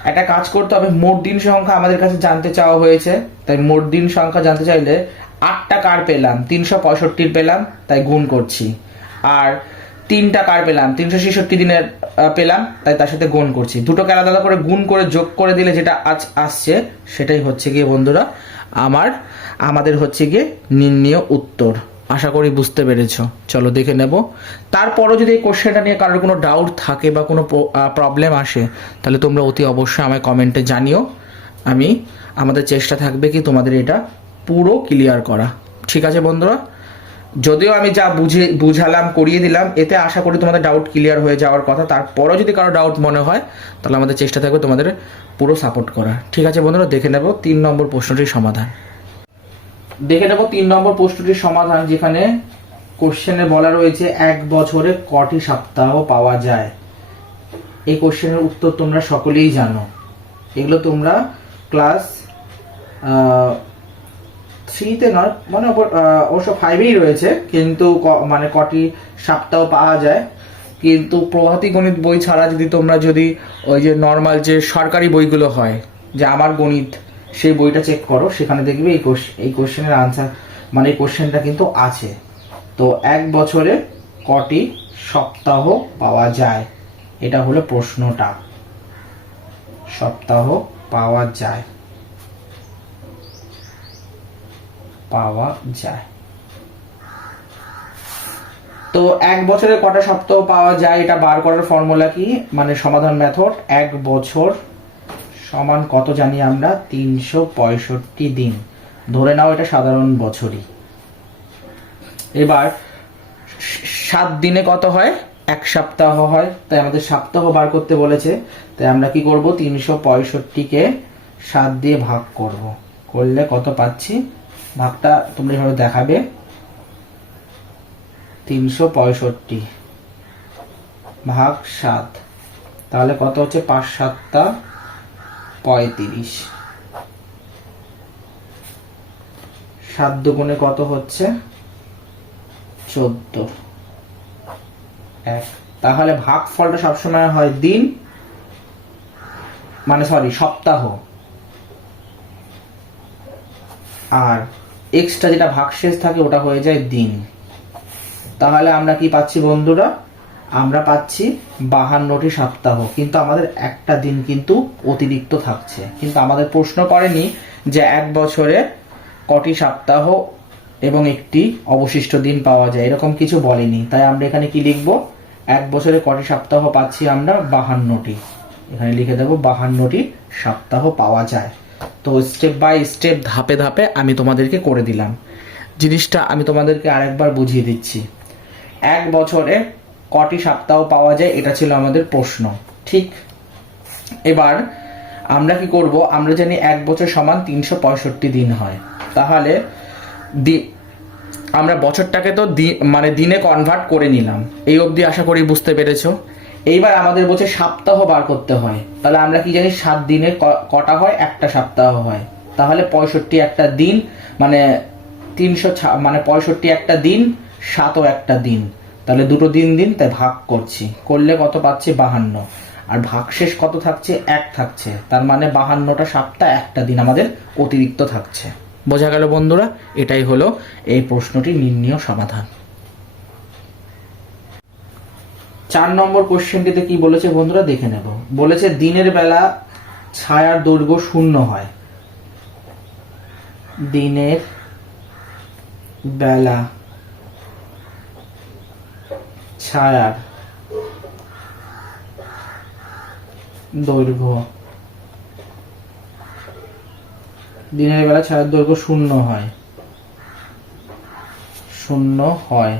একটা কাজ করতে হবে, মোট দিন সংখ্যা আমাদের কাছে জানতে চাওয়া হয়েছে, তাই মোট দিন সংখ্যা জানতে চাইলে 8টা কার পেলাম? 365 পেলাম, তাই গুণ করছি। আর 3টা কার পেলাম? 366 দিনের পেলাম, তাই তার সাথে গুণ করছি। দুটোকে আলাদা আলাদা করে গুণ করে যোগ করে দিলে যেটা আসছে সেটাই হচ্ছে গিয়ে বন্ধুরা আমাদের হচ্ছে গিয়ে নির্ণয় উত্তর। আশা করি বুঝতে পেরেছো। চলো দেখে নেব। তারপরও যদি এই কোশ্চেনটা নিয়ে কারোর কোনো ডাউট থাকে বা কোনো প্রবলেম আসে, তাহলে তোমরা অতি অবশ্যই আমায় কমেন্টে জানিও। আমাদের চেষ্টা থাকবে কি তোমাদের এটা পুরো ক্লিয়ার করা, ঠিক আছে বন্ধুরা? যদিও আমি যা বুঝালাম, করিয়ে দিলাম, এতে আশা করি তোমাদের ডাউট ক্লিয়ার হয়ে যাওয়ার কথা। তারপরও যদি কারো ডাউট মনে হয়, তাহলে আমাদের চেষ্টা থাকবে তোমাদের পুরো সাপোর্ট করা, ঠিক আছে বন্ধুরা? দেখে নেব 3 নম্বর প্রশ্নটির সমাধান। দেখে নেব 3 নম্বর প্রশ্নটির সমাধান, যেখানে কোশ্চেনে বলা রয়েছে 1 বছরে কটি সপ্তাহ পাওয়া যায়। এই কোশ্চেনের উত্তর তোমরা সকলেই জানো। এগুলো তোমরা ক্লাস 3তে নয়, মানে অবশ্য 5এই রয়েছে, কিন্তু মানে কটি সপ্তাহ পাওয়া যায়। কিন্তু প্রভাতী গণিত বই ছাড়া তোমরা যদি ওই যে নর্মাল যে সরকারি বইগুলো হয়, যে আমার গণিত, সেই বইটা চেক করো, সেখানে দেখবে এই কোশ্চেনের আনসার, মানে এই কোশ্চেনটা কিন্তু আছে। তো 1 বছরে কটি সপ্তাহ পাওয়া যায়, এটা হলো প্রশ্নটা। সপ্তাহ পাওয়া যায়, তো 1 বছরে কটা সপ্তাহ পাওয়া যায় এটা বার করার ফর্মুলা কি, মানে সমাধান মেথড। 1 বছর সমান কত জানি আমরা? 365 দিন। ধরে নাও এটা সাধারণ বছরই। এবার 7 দিনে কত হয়? 1 সপ্তাহ হয়, তাই আমাদের সপ্তাহ বার করতে বলেছে। তাই আমরা কি করব? 365কে 7 দিয়ে ভাগ করব। করলে কত পাচ্ছি? ভাগটা তোমরা এভাবে দেখাবে, 365 ভাগ 7, তাহলে কত হচ্ছে? 5 7 35। 7 দুগুণে কত হচ্ছে? 14। তাহলে ভাগফলটা সবসময় হয় দিন, মানে সপ্তাহ, আর এক্সট্রা যেটা ভাগশেষ থাকে ওটা হয়ে যায় দিন। তাহলে আমরা কি পাচ্ছি বন্ধুরা? আমরা পাচ্ছি 52টি সপ্তাহ, কিন্তু আমাদের একটা দিন কিন্তু অতিরিক্ত থাকছে। কিন্তু আমাদের প্রশ্ন করেনি যে 1 বছরে কটি সপ্তাহ এবং একটি অবশিষ্ট দিন পাওয়া যায়, এরকম কিছু বলেনি। তাই আমরা এখানে কি লিখবো? 1 বছরে কটি সপ্তাহ পাচ্ছি আমরা? 52টি। এখানে লিখে দেবো 52টি সপ্তাহ পাওয়া যায়। তো স্টেপ বাই স্টেপ, ধাপে ধাপে আমি তোমাদেরকে করে দিলাম। জিনিসটা আমি তোমাদেরকে আরেকবার বুঝিয়ে দিচ্ছি। 1 বছরে কটি সপ্তাহ পাওয়া যায়, এটা ছিল আমাদের প্রশ্ন, ঠিক? এবার আমরা কি করব? আমরা জানি 1 বছর সমান 365 দিন হয়। তাহলে আমরা বছরটাকে তো মানে দিনে কনভার্ট করে নিলাম। এই অবধি আশা করি বুঝতে পেরেছো। এইবার আমাদের বলছে সপ্তাহ বার করতে হয়। তাহলে আমরা কি জানি? 7 দিনে কটা হয়? একটা সপ্তাহ হয়। তাহলে 65 একটা দিন, মানে 300, মানে 65 একটা দিন, 7ও একটা দিন। তাহলে দুটো দিন, তাই ভাগ করছি। করলে কত পাচ্ছি? 52। আর ভাগশেষ কত থাকছে? 1 থাকছে। তার মানে 52টা সপ্তাহ, একটা দিন আমাদের অতিরিক্ত থাকছে। বোঝা গেল বন্ধুরা? এটাই হলো এই প্রশ্নটির নির্ণয় সমাধান। 4 নম্বর কোশ্চেনটিতে কি বলেছে বন্ধুরা দেখে নেব। বলেছে দিনের বেলা ছায়ার দৈর্ঘ্য 0 হয়। দিনের বেলা ছায়ার দৈর্ঘ্য, দিনের বেলা ছায়ার দৈর্ঘ্য 0 হয়। 0 হয়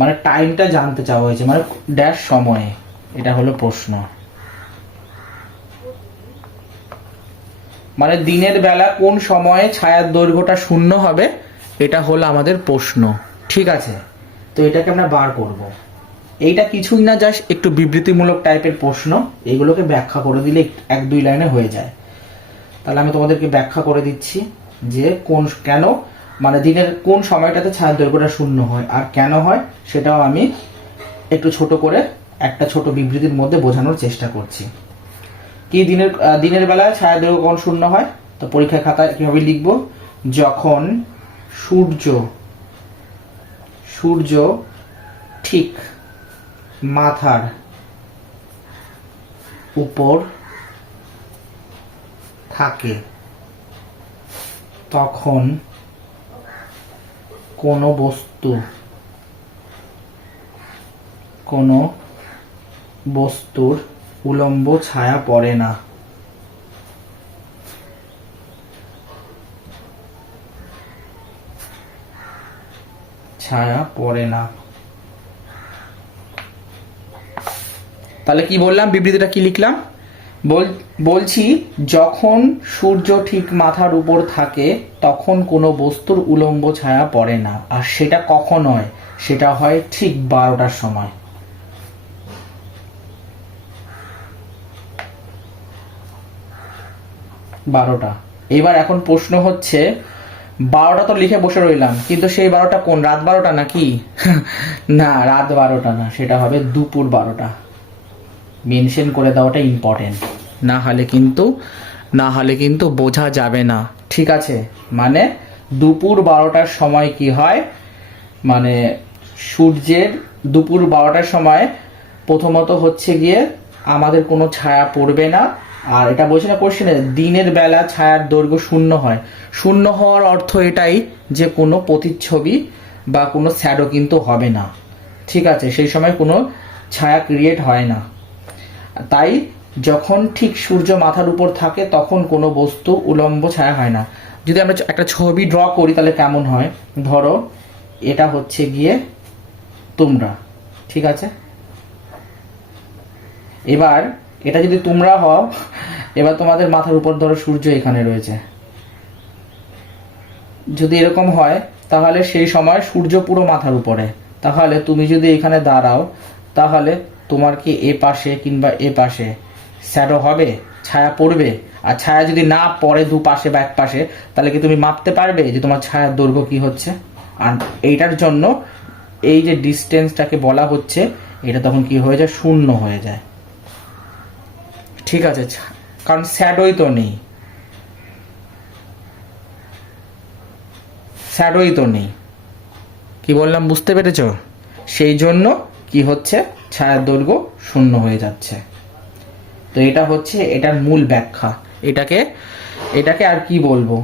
মানে টাইমটা জানতে চাওয়া হয়েছে, মানে ড্যাশ সময়ে। এটা হলো প্রশ্ন। মানে দিনের বেলা কোন সময়ে ছায়ার দৈর্ঘ্যটা 0 হবে, এটা হলো আমাদের প্রশ্ন, ঠিক আছে? তো এটাকে আমরা বার করব। এইটা কিছুই না, জাস্ট একটু বিবৃতিমূলক টাইপের প্রশ্ন। এগুলোকে ব্যাখ্যা করে দিলে 1-2 লাইনে হয়ে যায়। তাহলে আমি তোমাদেরকে ব্যাখ্যা করে দিচ্ছি। যে কেন মানে দিনের কোন সময়টাতে ছায়ার দৈর্ঘ্যটা শূন্য হয় আর কেন হয় সেটাও আমি একটু ছোট করে একটা ছোট বিবৃতির মধ্যে বোঝানোর চেষ্টা করছি। কি দিনের বেলায় ছায়ার দৈর্ঘ্য কখন শূন্য হয়, তো পরীক্ষার খাতায় কিভাবে লিখব, যখন সূর্য ঠিক মাথার উপর থাকে তখন কোনো বস্তুর উলম্ব ছায়া পড়ে না। তাহলে কি বললাম, বিবৃতিটা কি লিখলাম, বলছি যখন সূর্য ঠিক মাথার উপর থাকে তখন কোনো বস্তুর উলম্ব ছায়া পড়ে না। আর সেটা কখন হয়, সেটা হয় ঠিক 12টার সময়। এবার এখন প্রশ্ন হচ্ছে 12টা তো লিখে বসে রইলাম, কিন্তু সেই 12টা কোন, রাত 12টা নাকি? না, রাত 12টা না, সেটা হবে দুপুর 12টা। মেনশন করে দেওয়াটা ইম্পর্টেন্ট, না হলে কিন্তু বোঝা যাবে না। ঠিক আছে, মানে দুপুর 12টার সময় কি হয়, মানে সূর্যের দুপুর 12টার সময় প্রথমত হচ্ছে গিয়ে আমাদের কোনো ছায়া পড়বে না। আর এটা বলছি না কোশ্চেনে, দিনের বেলা ছায়ার দৈর্ঘ্য শূন্য হয়। শূন্য হওয়ার অর্থ এটাই যে কোনো প্রতিচ্ছবি বা কোনো শ্যাডো কিন্তু হবে না। ঠিক আছে, সেই সময় কোনো ছায়া ক্রিয়েট হয় না। তাই যখন ঠিক সূর্য মাথার উপর থাকে তখন কোনো বস্তু উলম্ব ছায়া হয় না। যদি আমরা একটা ছবি ড্র করি তাহলে কেমন হয়, ধরো এটা হচ্ছে গিয়ে তোমরা, ঠিক আছে, এবার এটা যদি তোমরা হও, এবার তোমাদের মাথার উপর ধরো সূর্য এখানে রয়েছে, যদি এরকম হয় তাহলে সেই সময় সূর্য পুরো মাথার উপরে, তাহলে তুমি যদি এখানে দাঁড়াও তাহলে তোমার কি এ পাশে কিংবা এ পাশে শ্যাডো হবে, ছায়া পড়বে? আর ছায়া যদি না পড়ে দুপাশে বা এক পাশে, তাহলে কি তুমি মাপতে পারবে যে তোমার ছায়ার দৈর্ঘ্য কি হচ্ছে? আর এইটার জন্য এই যে ডিস্টেন্সটাকে বলা হচ্ছে, এটা তখন কি হয়ে যায়, শূন্য হয়ে যায়। ঠিক আছে, কারণ শ্যাডোই তো নেই। কি বললাম বুঝতে পেরেছো? সেই জন্য কি হচ্ছে, ছায়ার দৈর্ঘ্য শূন্য হয়ে যাচ্ছে। তো এটা হচ্ছে এটার মূল ব্যাখ্যা। এটাকে আর কি বলবো,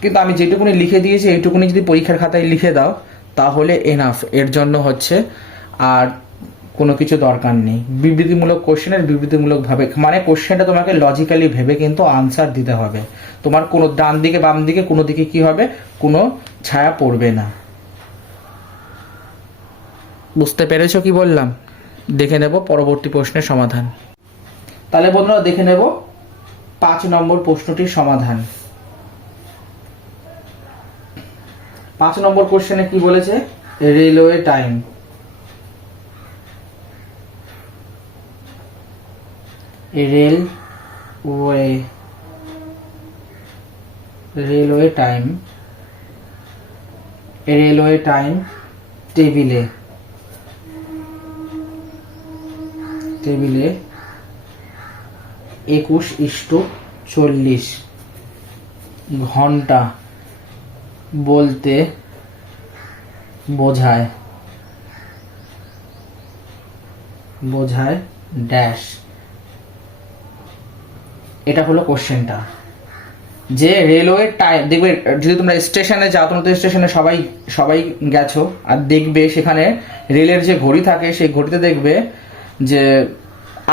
কিন্তু আমি যেটুকুনি লিখে দিয়েছি এইটুকুনি যদি পরীক্ষার খাতায় লিখে দাও তাহলে এনাফ। এর জন্য হচ্ছে আর কোনো কিছু দরকার নেই। বিবৃতিমূলক কোশ্চেনের বিবৃতিমূলক ভাবে, মানে কোশ্চেনটা তোমাকে লজিক্যালি ভেবে কিন্তু আনসার দিতে হবে। তোমার কোনো ডান দিকে বাম দিকে কোনো দিকে কি হবে, কোনো ছায়া পড়বে না। বুঝতে পেরেছো কি বললাম? দেখে নেব পরবর্তী প্রশ্নের সমাধান। তাহলে বন্ধুরা দেখে নেব 5 নম্বর প্রশ্নটির সমাধান। 5 নম্বর কোশ্চেনে কি বলেছে, রেলওয়ে টাইম। রেলওয়ে টাইম টেবিলে 21:40 ঘন্টা বলতে বোঝায় ড্যাশ। এটা হলো কোশ্চেনটা, যে রেলওয়ে টাইম দেখবে, যদি তোমরা স্টেশনে যাও, তোমরা তো স্টেশনে সবাই গেছো, আর দেখবে সেখানে রেলের যে ঘড়ি থাকে সেই ঘড়িতে দেখবে যে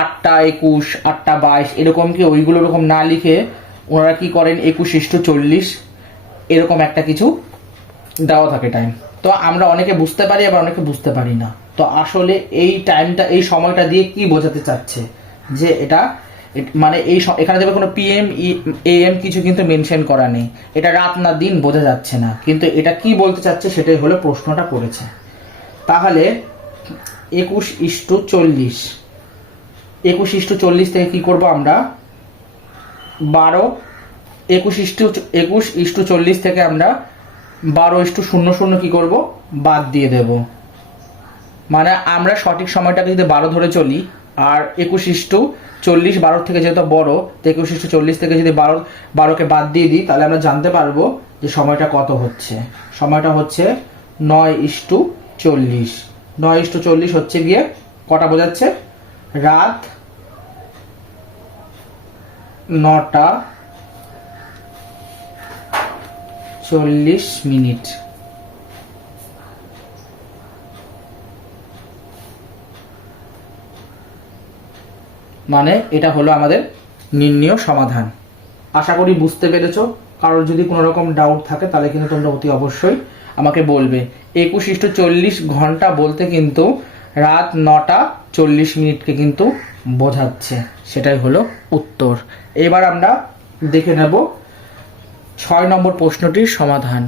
8:21, 8:22 এরকম, কি ওইগুলো এরকম না লিখে ওনারা কি করেন 21:40 এরকম একটা কিছু দেওয়া থাকে টাইম। তো আমরা অনেকে বুঝতে পারি আবার অনেকে বুঝতে পারি না। তো আসলে এই টাইমটা, এই সময়টা দিয়ে কি বোঝাতে চাচ্ছে, যে এটা মানে এখানে দেখবে কোনো PM AM কিছু কিন্তু মেনশন করা নেই, এটা রাত না দিন বোঝা যাচ্ছে না, কিন্তু এটা কি বলতে চাচ্ছে সেটাই হলো প্রশ্নটা করেছে। তাহলে 21:40 থেকে কি করব আমরা, 12 21:40 থেকে আমরা 12:00 কি করব, বাদ দিয়ে দেব। মানে আমরা সঠিক সময়টাকে যদি 12 ধরে চলি, আর 21:40 12 থেকে যেহেতু বড়, তো 21:40 থেকে যদি 12কে বাদ দিয়ে দিই, তাহলে আমরা জানতে পারবো যে সময়টা কত হচ্ছে। সময়টা হচ্ছে 9:40। 9:40 হচ্ছে গিয়ে কটা বোঝাচ্ছে, রাত 9:40। মানে এটা হলো আমাদের নির্ণীয় সমাধান। আশা করি বুঝতে পেরেছো। কারোর যদি কোনো রকম ডাউট থাকে তাহলে কিন্তু তোমরা অতি অবশ্যই আমাকে বলবে। 21:40 ঘন্টা বলতে কিন্তু রাত 9:40 কিন্তু বোঝাচ্ছে। সেটাই হলো উত্তর। এবার আমরা দেখে নেব 6 নম্বর প্রশ্নটির সমাধান।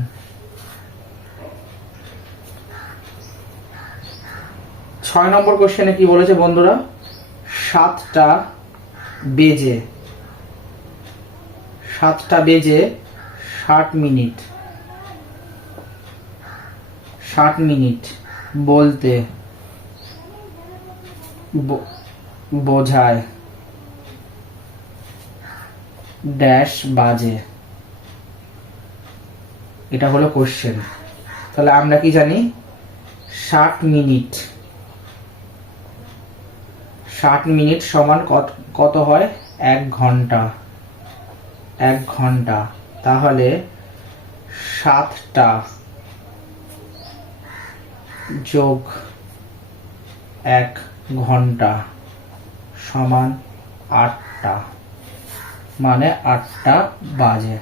6 নম্বর কোশ্চেনে কি বলেছে বন্ধুরা, 7টা বেজে 60 বলতে বোঝায় ড্যাশ বাজে। এটা হলো কোশ্চেন। তাহলে আমরা কি জানি, 60 মিনিট সমান কত হয়, 1 ঘন্টা। 1 ঘন্টা, তাহলে 7টা যোগ 1 ঘন্টা সমান 8টা, মানে 8টা বাজে।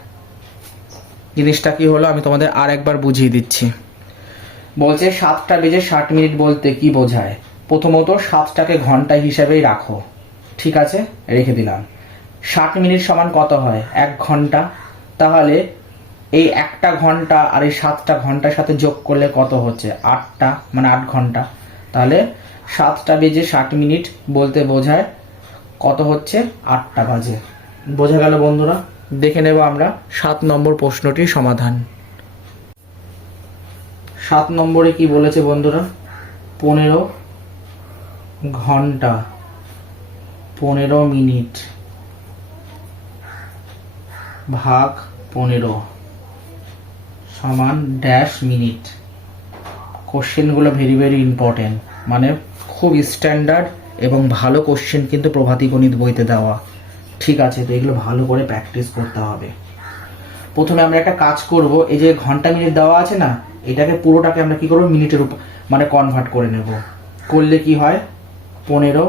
জিনিসটা কি হলো আমি তোমাদের আর একবার বুঝিয়ে দিচ্ছি। বলছে 7টা বেজে 60 মিনিট বলতে কি বোঝায়। প্রথমত 7টাকে ঘন্টা হিসাবেই রাখো, ঠিক আছে, রেখে দিলাম। 60 মিনিট সমান কত হয়, 1 ঘন্টা। তাহলে এই 1টা ঘন্টা আর এই 7টা ঘন্টার সাথে যোগ করলে কত হচ্ছে, 8টা, মানে 8 ঘন্টা। তাহলে 7টা বেজে 60 মিনিট বলতে বোঝায় কত হচ্ছে, 8টা বাজে। বোঝা গেল বন্ধুরা। দেখে নেব আমরা 7 নম্বর প্রশ্নটির সমাধান। 7 নম্বরে কি বলেছে বন্ধুরা, 15 ঘন্টা 15 মিনিট ভাগ 15 সমান ড্যাশ মিনিট। কোশ্চেনগুলো ভেরি ভেরি ইম্পর্টেন্ট, মানে খুব স্ট্যান্ডার্ড এবং ভালো কোশ্চেন কিন্তু প্রভাতী গণিত বইতে দেওয়া, ঠিক আছে। তো এগুলো ভালো করে প্র্যাকটিস করতে হবে। প্রথমে আমরা একটা কাজ করব, এই যে ঘন্টা মিনিট দেওয়া আছে না, এটাকে পুরোটাকে আমরা কি করব, মিনিটের উপর মানে কনভার্ট করে নেব। করলে কি হয়, 15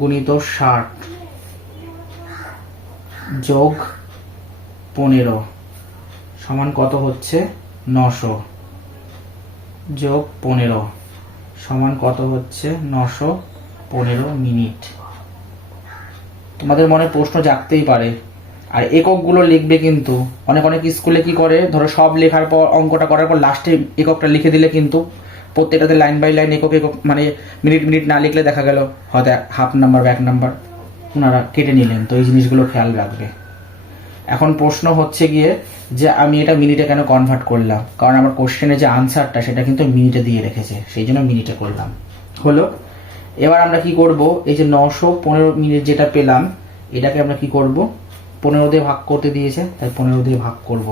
গুণিত 60 যোগ 15 সমান কত হচ্ছে, 900 যোগ 15 সমান কত হচ্ছে, 915 মিনিট। তোমাদের মনে প্রশ্ন জাগতেই পারে। আর এককগুলো লিখবে কিন্তু অনেক স্কুলে কি করে, ধরো সব লেখার পর অঙ্কটা করার পর লাস্টে এককটা লিখে দিলে কিন্তু প্রত্যেকটাতে লাইন বাই লাইন একক মানে মিনিট না লিখলে দেখা গেল হয়তো হাফ নাম্বার বা 1 নাম্বার ওনারা কেটে নিলেন। তো এই জিনিসগুলো খেয়াল রাখবে। এখন প্রশ্ন হচ্ছে গিয়ে যে আমি এটা মিনিটে কেন কনভার্ট করলাম, কারণ আমার কোশ্চেনের যে আনসারটা সেটা কিন্তু মিনিটে দিয়ে রেখেছে, সেই জন্য মিনিটে করলাম। হলো। এবার আমরা কি করব, এই যে 915 মিনিট যেটা পেলাম, এটাকে আমরা কি করব, 15 দিয়ে ভাগ করতে দিয়েছে, তাই 15 দিয়ে ভাগ করব।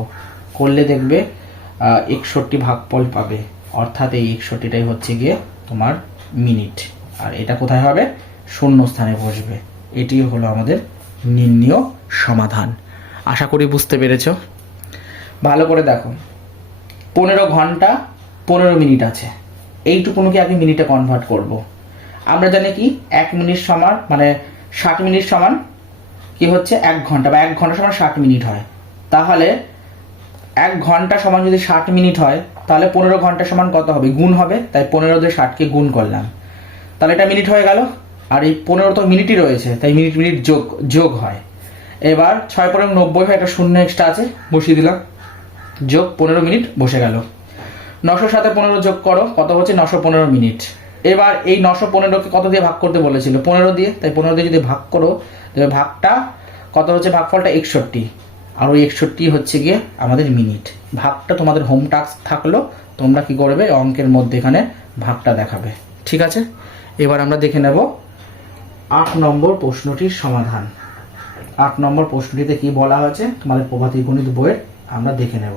করলে দেখবে 61 ভাগফল পাবে, অর্থাৎ এই 61টাই হচ্ছে গিয়ে তোমার মিনিট। আর এটা কোথায় হবে, শূন্য স্থানে বসবে। এটি হলো আমাদের নির্ণীয় সমাধান। আশা করি বুঝতে পেরেছ। ভালো করে দেখো, 15 ঘন্টা 15 মিনিট আছে, এইটুকুকে আগে মিনিটে কনভার্ট করব। আমরা জানি কি 1 মিনিট সমান মানে 60 মিনিট সমান কি হচ্ছে 1 ঘন্টা, বা 1 ঘন্টা সমান 60 মিনিট হয়। তাহলে 1 ঘন্টা সমান যদি 60 মিনিট হয়, তাহলে 15 ঘন্টা সমান কত হবে, গুণ হবে। তাই 15 দিয়ে 60কে গুণ করলাম, তাহলে এটা মিনিট হয়ে গেল। আর এই 15 তো মিনিটই রয়েছে, তাই মিনিট যোগ হয়। এবার 6 × 90 হয়, একটা শূন্য এক্সট্রা আছে, বসিয়ে দিলাম, যোগ 15 মিনিট বসে গেল। 900 সাথে 15 যোগ করো, কত হচ্ছে, 915 মিনিট। এবার এই 915কে কত দিয়ে ভাগ করতে বলেছিল, 15 দিয়ে, তাই 15 দিয়ে যদি ভাগ করো, তবে ভাগটা কত হচ্ছে, ভাগফলটা 61। আর ওই 61 হচ্ছে গিয়ে আমাদের মিনিট। ভাগটা তোমাদের হোম টাস্ক থাকলো, তোমরা কি করবে অঙ্কের মধ্যে এখানে ভাগটা দেখাবে। ঠিক আছে, এবার আমরা দেখে নেব 8 নম্বর প্রশ্নটির সমাধান। 8 নম্বর প্রশ্নটিতে কি বলা হয়েছে তোমাদের প্রভাতী গণিত বইয়ের আমরা দেখে নেব।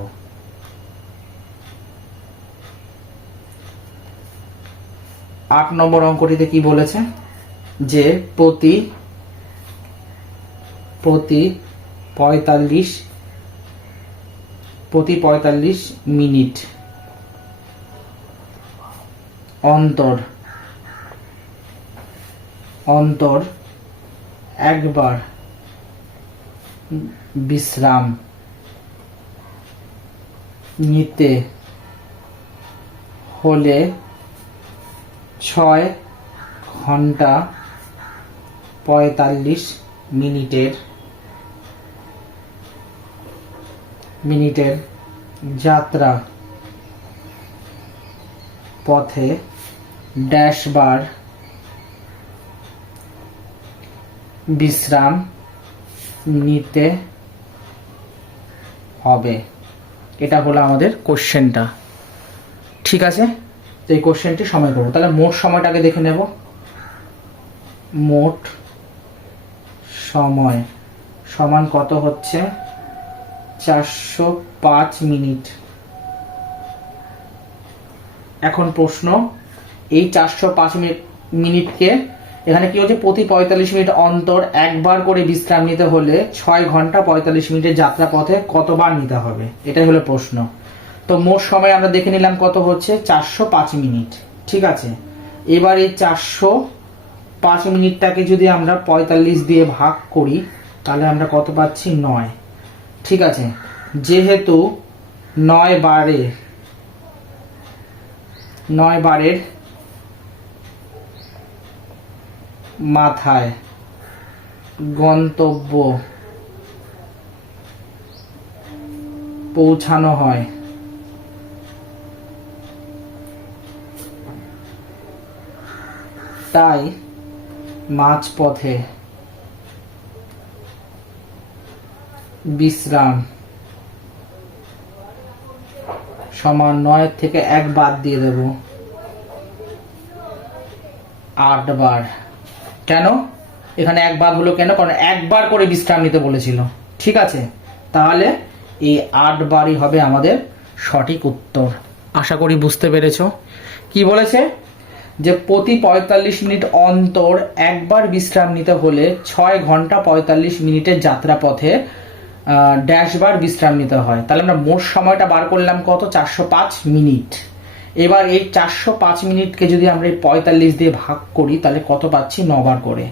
8 নম্বর অঙ্কটিতে কি বলেছে যে প্রতি 45 মিনিট অন্তর একবার বিশ্রাম নিতে হলে 6 ঘন্টা 45 মিনিটের যাত্রা পথে ড্যাশ বার বিশ্রাম নিতে হবে। এটা হলো আমাদের কোশ্চেনটা। ঠিক আছে, তো এই কোশ্চেনটি সময় করবো। তাহলে মোট সময়টাকে দেখে নেব। মোট সময় সমান কত হচ্ছে 405 মিনিট। এখন প্রশ্ন, এই 405 মিনিটকে এখানে কি হচ্ছে প্রতি 45 মিনিট অন্তর একবার করে বিশ্রাম নিতে হলে 6 ঘন্টা 45 মিনিটের যাত্রা পথে কতবার নিতে হবে, এটাই হলো প্রশ্ন। তো মোট সময় আমরা দেখে নিলাম কত হচ্ছে 405 মিনিট। ঠিক আছে, এবার এই 405 মিনিটটাকে যদি আমরা 45 দিয়ে ভাগ করি তাহলে আমরা কত পাচ্ছি 9। ঠিক আছে, যেহেতু 9 বারের মাথায় গন্তব্য পৌঁছানো হয়, তাই মাঝপথে বিশ্রাম সমান 9 থেকে 1 বাদ দিয়ে দেব 8 বার। কেন এখানে 1 বাদ হলো কেন? কারণ 1 বার করে বিশ্রাম নিতে বলেছিল। ঠিক আছে, তাহলে এই 8 বারই হবে আমাদের সঠিক উত্তর। আশা করি বুঝতে পেরেছো। কি বলেছে যে প্রতি 45 মিনিট অন্তর একবার বিশ্রাম নিতে হলে 6 ঘন্টা 45 মিনিটের যাত্রা পথে ড্যাশ বার বিশ্রাম নিতে হয়। তাহলে আমরা মোট সময়টা বার করলাম কত 405 মিনিট। এবার এই 405 মিনিটকে যদি আমরা 45 দিয়ে ভাগ করি তাহলে কত পাচ্ছি 9 বার করে।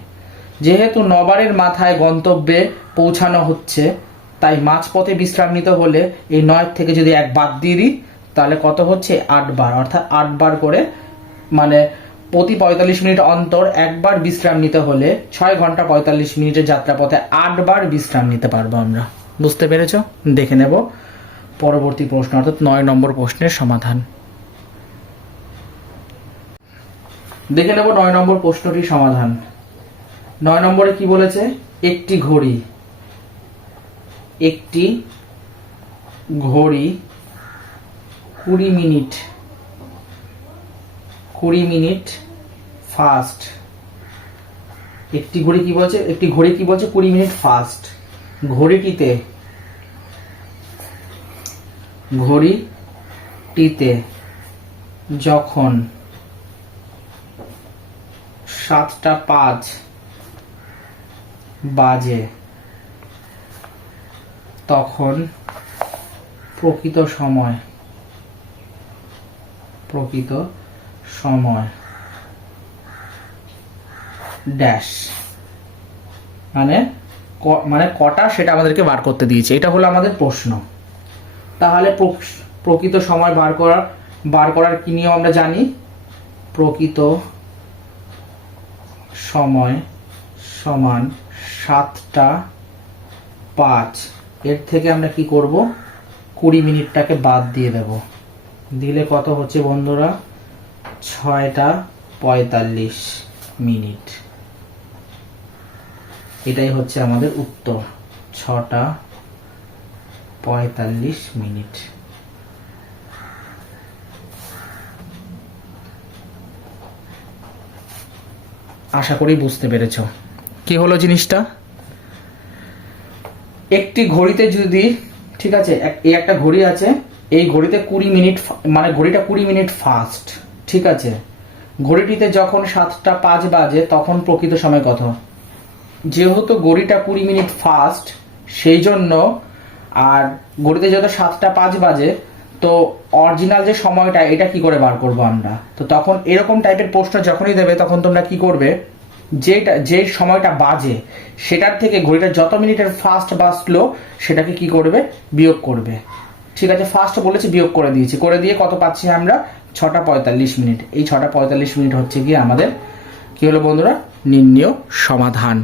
যেহেতু 9 বারের মাথায় গন্তব্যে পৌঁছানো হচ্ছে তাই মাঝপথে বিশ্রাম নিতে হলে এই 9 থেকে যদি 1 বাদ দিয়ে দিই তাহলে কত হচ্ছে 8 বার, অর্থাৎ 8 বার করে, মানে প্রতি 45 মিনিট অন্তর একবার বিশ্রাম নিতে হলে 6 ঘন্টা 45 মিনিটের যাত্রাপথে 8 বার বিশ্রাম নিতে পারবো আমরা। বুঝতে পেরেছো? দেখে নেব পরবর্তী প্রশ্ন, অর্থাৎ 9 নম্বর প্রশ্নের সমাধান। দেখে নেব 9 নম্বর প্রশ্নটির সমাধান। 9 নম্বরে কি বলেছে, একটি ঘড়ি 20 মিনিট ফাস্ট। একটি ঘড়ি কি বলছে 20 মিনিট ফাস্ট। ঘড়িটিতে যখন 7:05 বাজে তখন প্রকৃত সময় ড্যাশ, মানে কটা সেটা আমাদেরকে বার করতে দিয়েছে। এটা হলো আমাদের প্রশ্ন। তাহলে প্রকৃত সময় বার করার কি নিয়ম আমরা জানি। প্রকৃত সময় সমান 7:05, এর থেকে আমরা কি করব 20 মিনিটটাকে বাদ দিয়ে দেব। দিলে কত হচ্ছে বন্ধুরা 6:45 মিনিট। এটাই হচ্ছে আমাদের উত্তর, 6:45 45 মিনিট। আশা করি বুঝতে পেরেছ কি হলো জিনিসটা। একটি ঘড়িতে যদি, ঠিক আছে, এই একটা ঘড়ি আছে, এই ঘড়িতে 20 মিনিট, মানে ঘড়িটা 20 মিনিট ফাস্ট, ঠিক আছে। ঘড়িটিতে যখন 7টা 5 বাজে তখন প্রকৃত সময় কত? যেহেতু ঘড়িটা 20 মিনিট ফাস্ট, সেই জন্য, আর ঘড়িতে যত 7টা 5 বাজে, তো অরিজিনাল যে সময়টা এটা কি করে বার করবো আমরা? তো তখন এরকম টাইপের প্রশ্ন যখনই দেবে তখন তোমরা কি করবে, যে সময়টা বাজে সেটার থেকে ঘড়িটা যত মিনিটের ফাস্ট বা স্লো সেটাকে কি করবে, বিয়োগ করবে। ঠিক আছে, ফাস্ট বলেছি, বিয়োগ করে দিয়েছি, করে দিয়ে কত পাচ্ছি আমরা? 6টা 45 মিনিট। এই 6টা 45 মিনিট হচ্ছে গিয়ে আমাদের কি হলো বন্ধুরা, নির্ণেয় সমাধান।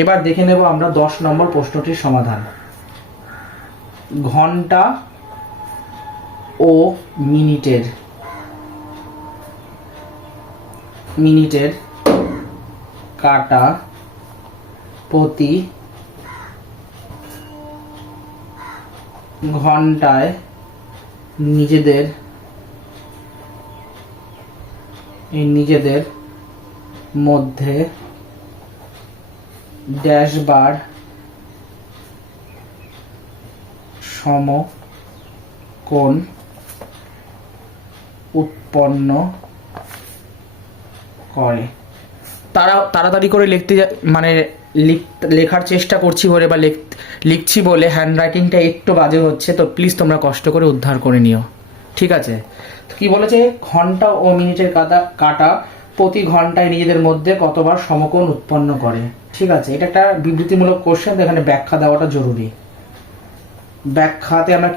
এবার দেখে নেব আমরা 10 নম্বর প্রশ্নটির সমাধান। ঘন্টা ও মিনিটের কাটা প্রতি ঘন্টায় নিজেদের মধ্যে ড্যাশ বার সমকোণ উৎপন্ন করে। তাড়াতাড়ি করে লেখার চেষ্টা করছি বলে বা লিখছি বলে হ্যান্ডরাইটিংটা একটু বাজে হচ্ছে, তো প্লিজ তোমরা কষ্ট করে উদ্ধার করে নিও, ঠিক আছে। কি বলেছে, ঘন্টা ও মিনিটের কাটা প্রতি ঘন্টায় নিজেদের মধ্যে কতবার সমকোণ উৎপন্ন করে। ঠিক আছে, এটা একটা বিবৃতিমূলক কোশ্চেন, এখানে ব্যাখ্যা দেওয়াটা জরুরি। ব্যাখ্যাতে আমরা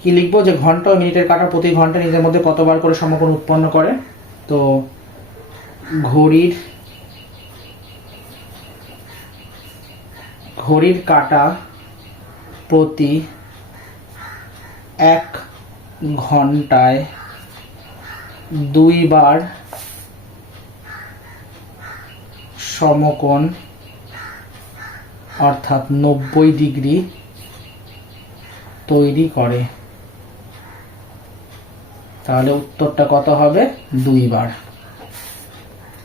কি লিখবো, যে ঘন্টা ও মিনিটের কাটা প্রতি ঘন্টায় নিজেদের মধ্যে কতবার করে সমকোণ উৎপন্ন করে। তো ঘড়ির কাটা প্রতি 1 ঘন্টায় 2 বার সমকোণ অর্থাৎ 90 ডিগ্রি তৈরি করে। তাহলে উত্তরটা কত হবে, 2 বার।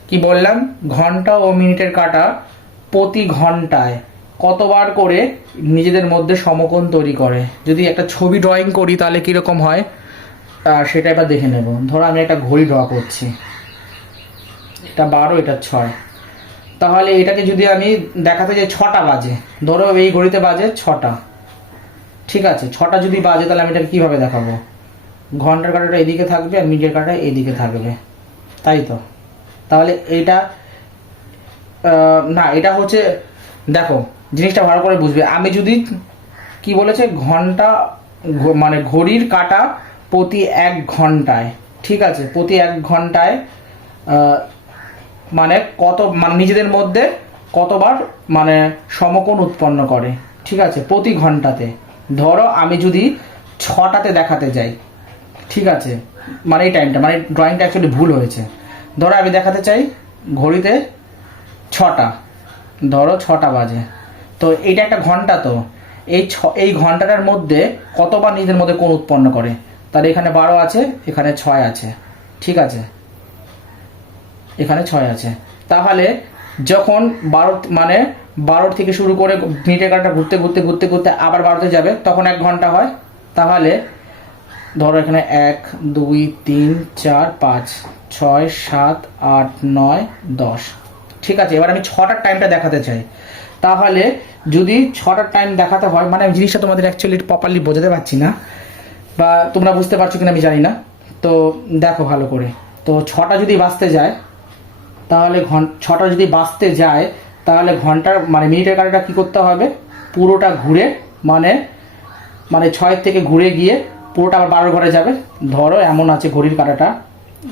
কি বললাম, ঘন্টা ও মিনিটের কাটা প্রতি ঘন্টায় কতবার করে নিজেদের মধ্যে সমকোণ তৈরি করে। যদি একটা ছবি ড্রয়িং করি তাহলে কিরকম হয় সেটা এবার দেখে নেব। ধরো আমি একটা ঘড়ি ড্র করছি, এটা 12, এটা 6। তাহলে এটাকে যদি আমি দেখাতে যাই 6টা বাজে, ধরো এই ঘড়িতে বাজে 6টা, ঠিক আছে। 6টা যদি বাজে তাহলে আমি এটাকে কীভাবে দেখাবো, ঘন্টার কাঁটাটা এদিকে থাকবে আর মিনিটের কাঁটা এদিকে থাকবে, তাই তো। তাহলে এইটা না, এটা হচ্ছে, দেখো জিনিসটা ভালো করে বুঝবে। আমি যদি কি বলেছে, ঘন্টা মানে ঘড়ির কাঁটা প্রতি 1 ঘন্টায়, ঠিক আছে, প্রতি 1 ঘন্টায় মানে কত, মানে নিজেদের মধ্যে কতবার মানে সমকোণ উৎপন্ন করে, ঠিক আছে, প্রতি ঘন্টাতে। ধরো আমি যদি 6টাতে দেখাতে যাই, ঠিক আছে, মানে এই টাইমটা, মানে ড্রয়িংটা অ্যাকচুয়ালি ভুল হয়েছে। ধরো আমি দেখাতে চাই ঘড়িতে 6টা, ধরো 6টা বাজে, তো এইটা একটা ঘন্টা, তো এই ঘন্টাটার মধ্যে কতবার নিজেদের মধ্যে কোণ উৎপন্ন করে। তাহলে এখানে 12 আছে, এখানে 6 আছে, ঠিক আছে, এখানে 6 আছে। তাহলে যখন 12 থেকে শুরু করে মিনিটের কাঁটাটা ঘুরতে ঘুরতে ঘুরতে ঘুরতে আবার 12তে যাবে, তখন 1 ঘন্টা হয়। তাহলে ধরো এখানে 1 2 3 4 5 6 7 8 9 10, ঠিক আছে। এবার আমি 6টার টাইমটা দেখাতে চাই। তাহলে যদি 6টার টাইম দেখাতে হয়, মানে আমি জিনিসটা তোমাদের অ্যাকচুয়ালি প্রপারলি বোঝাতে পারছি না, বা তোমরা বুঝতে পারছো কিনা আমি জানি না, তো দেখো ভালো করে। তো 6টা যদি বাজতে যায়, তাহলে 6টা যদি বাজতে যায়, তাহলে ঘন্টার মানে মিনিটের কাঁটাটা কী করতে হবে, পুরোটা ঘুরে মানে 6 থেকে ঘুরে গিয়ে পুরোটা আবার 12 ঘরে যাবে। ধরো এমন আছে ঘড়ির কাঁটাটা,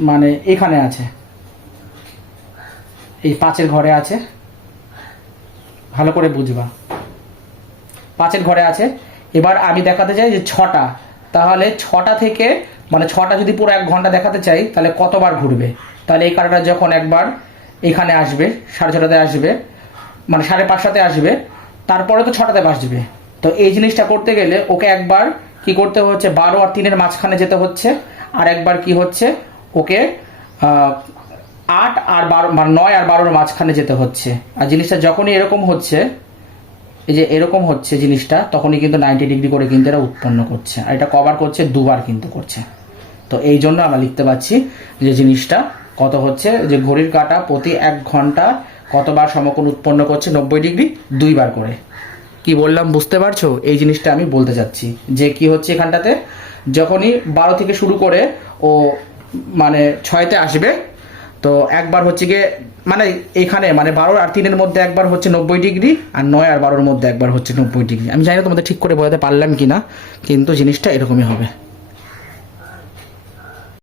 মানে এখানে আছে, এই 5-এর ঘরে আছে, ভালো করে বুঝবা, 5-এর ঘরে আছে। এবার আমি দেখাতে চাই যে 6টা, তাহলে 6টা থেকে মানে 6টা যদি পুরো 1 ঘন্টা দেখাতে চাই, তাহলে কতবার ঘুরবে। তাহলে এই কাঁটাটা যখন একবার এখানে আসবে, 6:30টাতে আসবে, মানে 5:30টাতে আসবে, তারপরে তো 6টাতে বাজবে, তো এই জিনিসটা করতে গেলে ওকে একবার কি করতে হচ্ছে, 12 আর 3-এর মাঝখানে যেতে হচ্ছে, আর একবার কি হচ্ছে ওকে 8 আর 12 মানে 9 আর 12-এর মাঝখানে যেতে হচ্ছে। আর জিনিসটা যখনই এরকম হচ্ছে, এই যে এরকম হচ্ছে জিনিসটা, তখনই কিন্তু 90 ডিগ্রি করে কিন্তু এটা উৎপন্ন করছে। আর এটা কভার করছে, দুবার কিন্তু করছে। তো এই জন্য আমরা লিখতে পাচ্ছি যে জিনিসটা কত হচ্ছে, যে ঘড়ির কাঁটা প্রতি 1 ঘন্টা কতবার সমকোণ উৎপন্ন করছে, 90 ডিগ্রি 2 বার করে। কি বললাম বুঝতে পারছো? এই জিনিসটা আমি বলতে চাচ্ছি যে কি হচ্ছে এখানটাতে, যখনই 12 থেকে শুরু করে ও মানে 6-তে আসবে, তো একবার হচ্ছে গিয়ে মানে এখানে মানে 12 আর 3-এর মধ্যে একবার হচ্ছে 90 ডিগ্রি, আর 9 আর 12-এর মধ্যে একবার হচ্ছে 90 ডিগ্রি। আমি জানি না তোমাদের ঠিক করে বোঝাতে পারলাম কি না, কিন্তু জিনিসটা এরকমই হবে।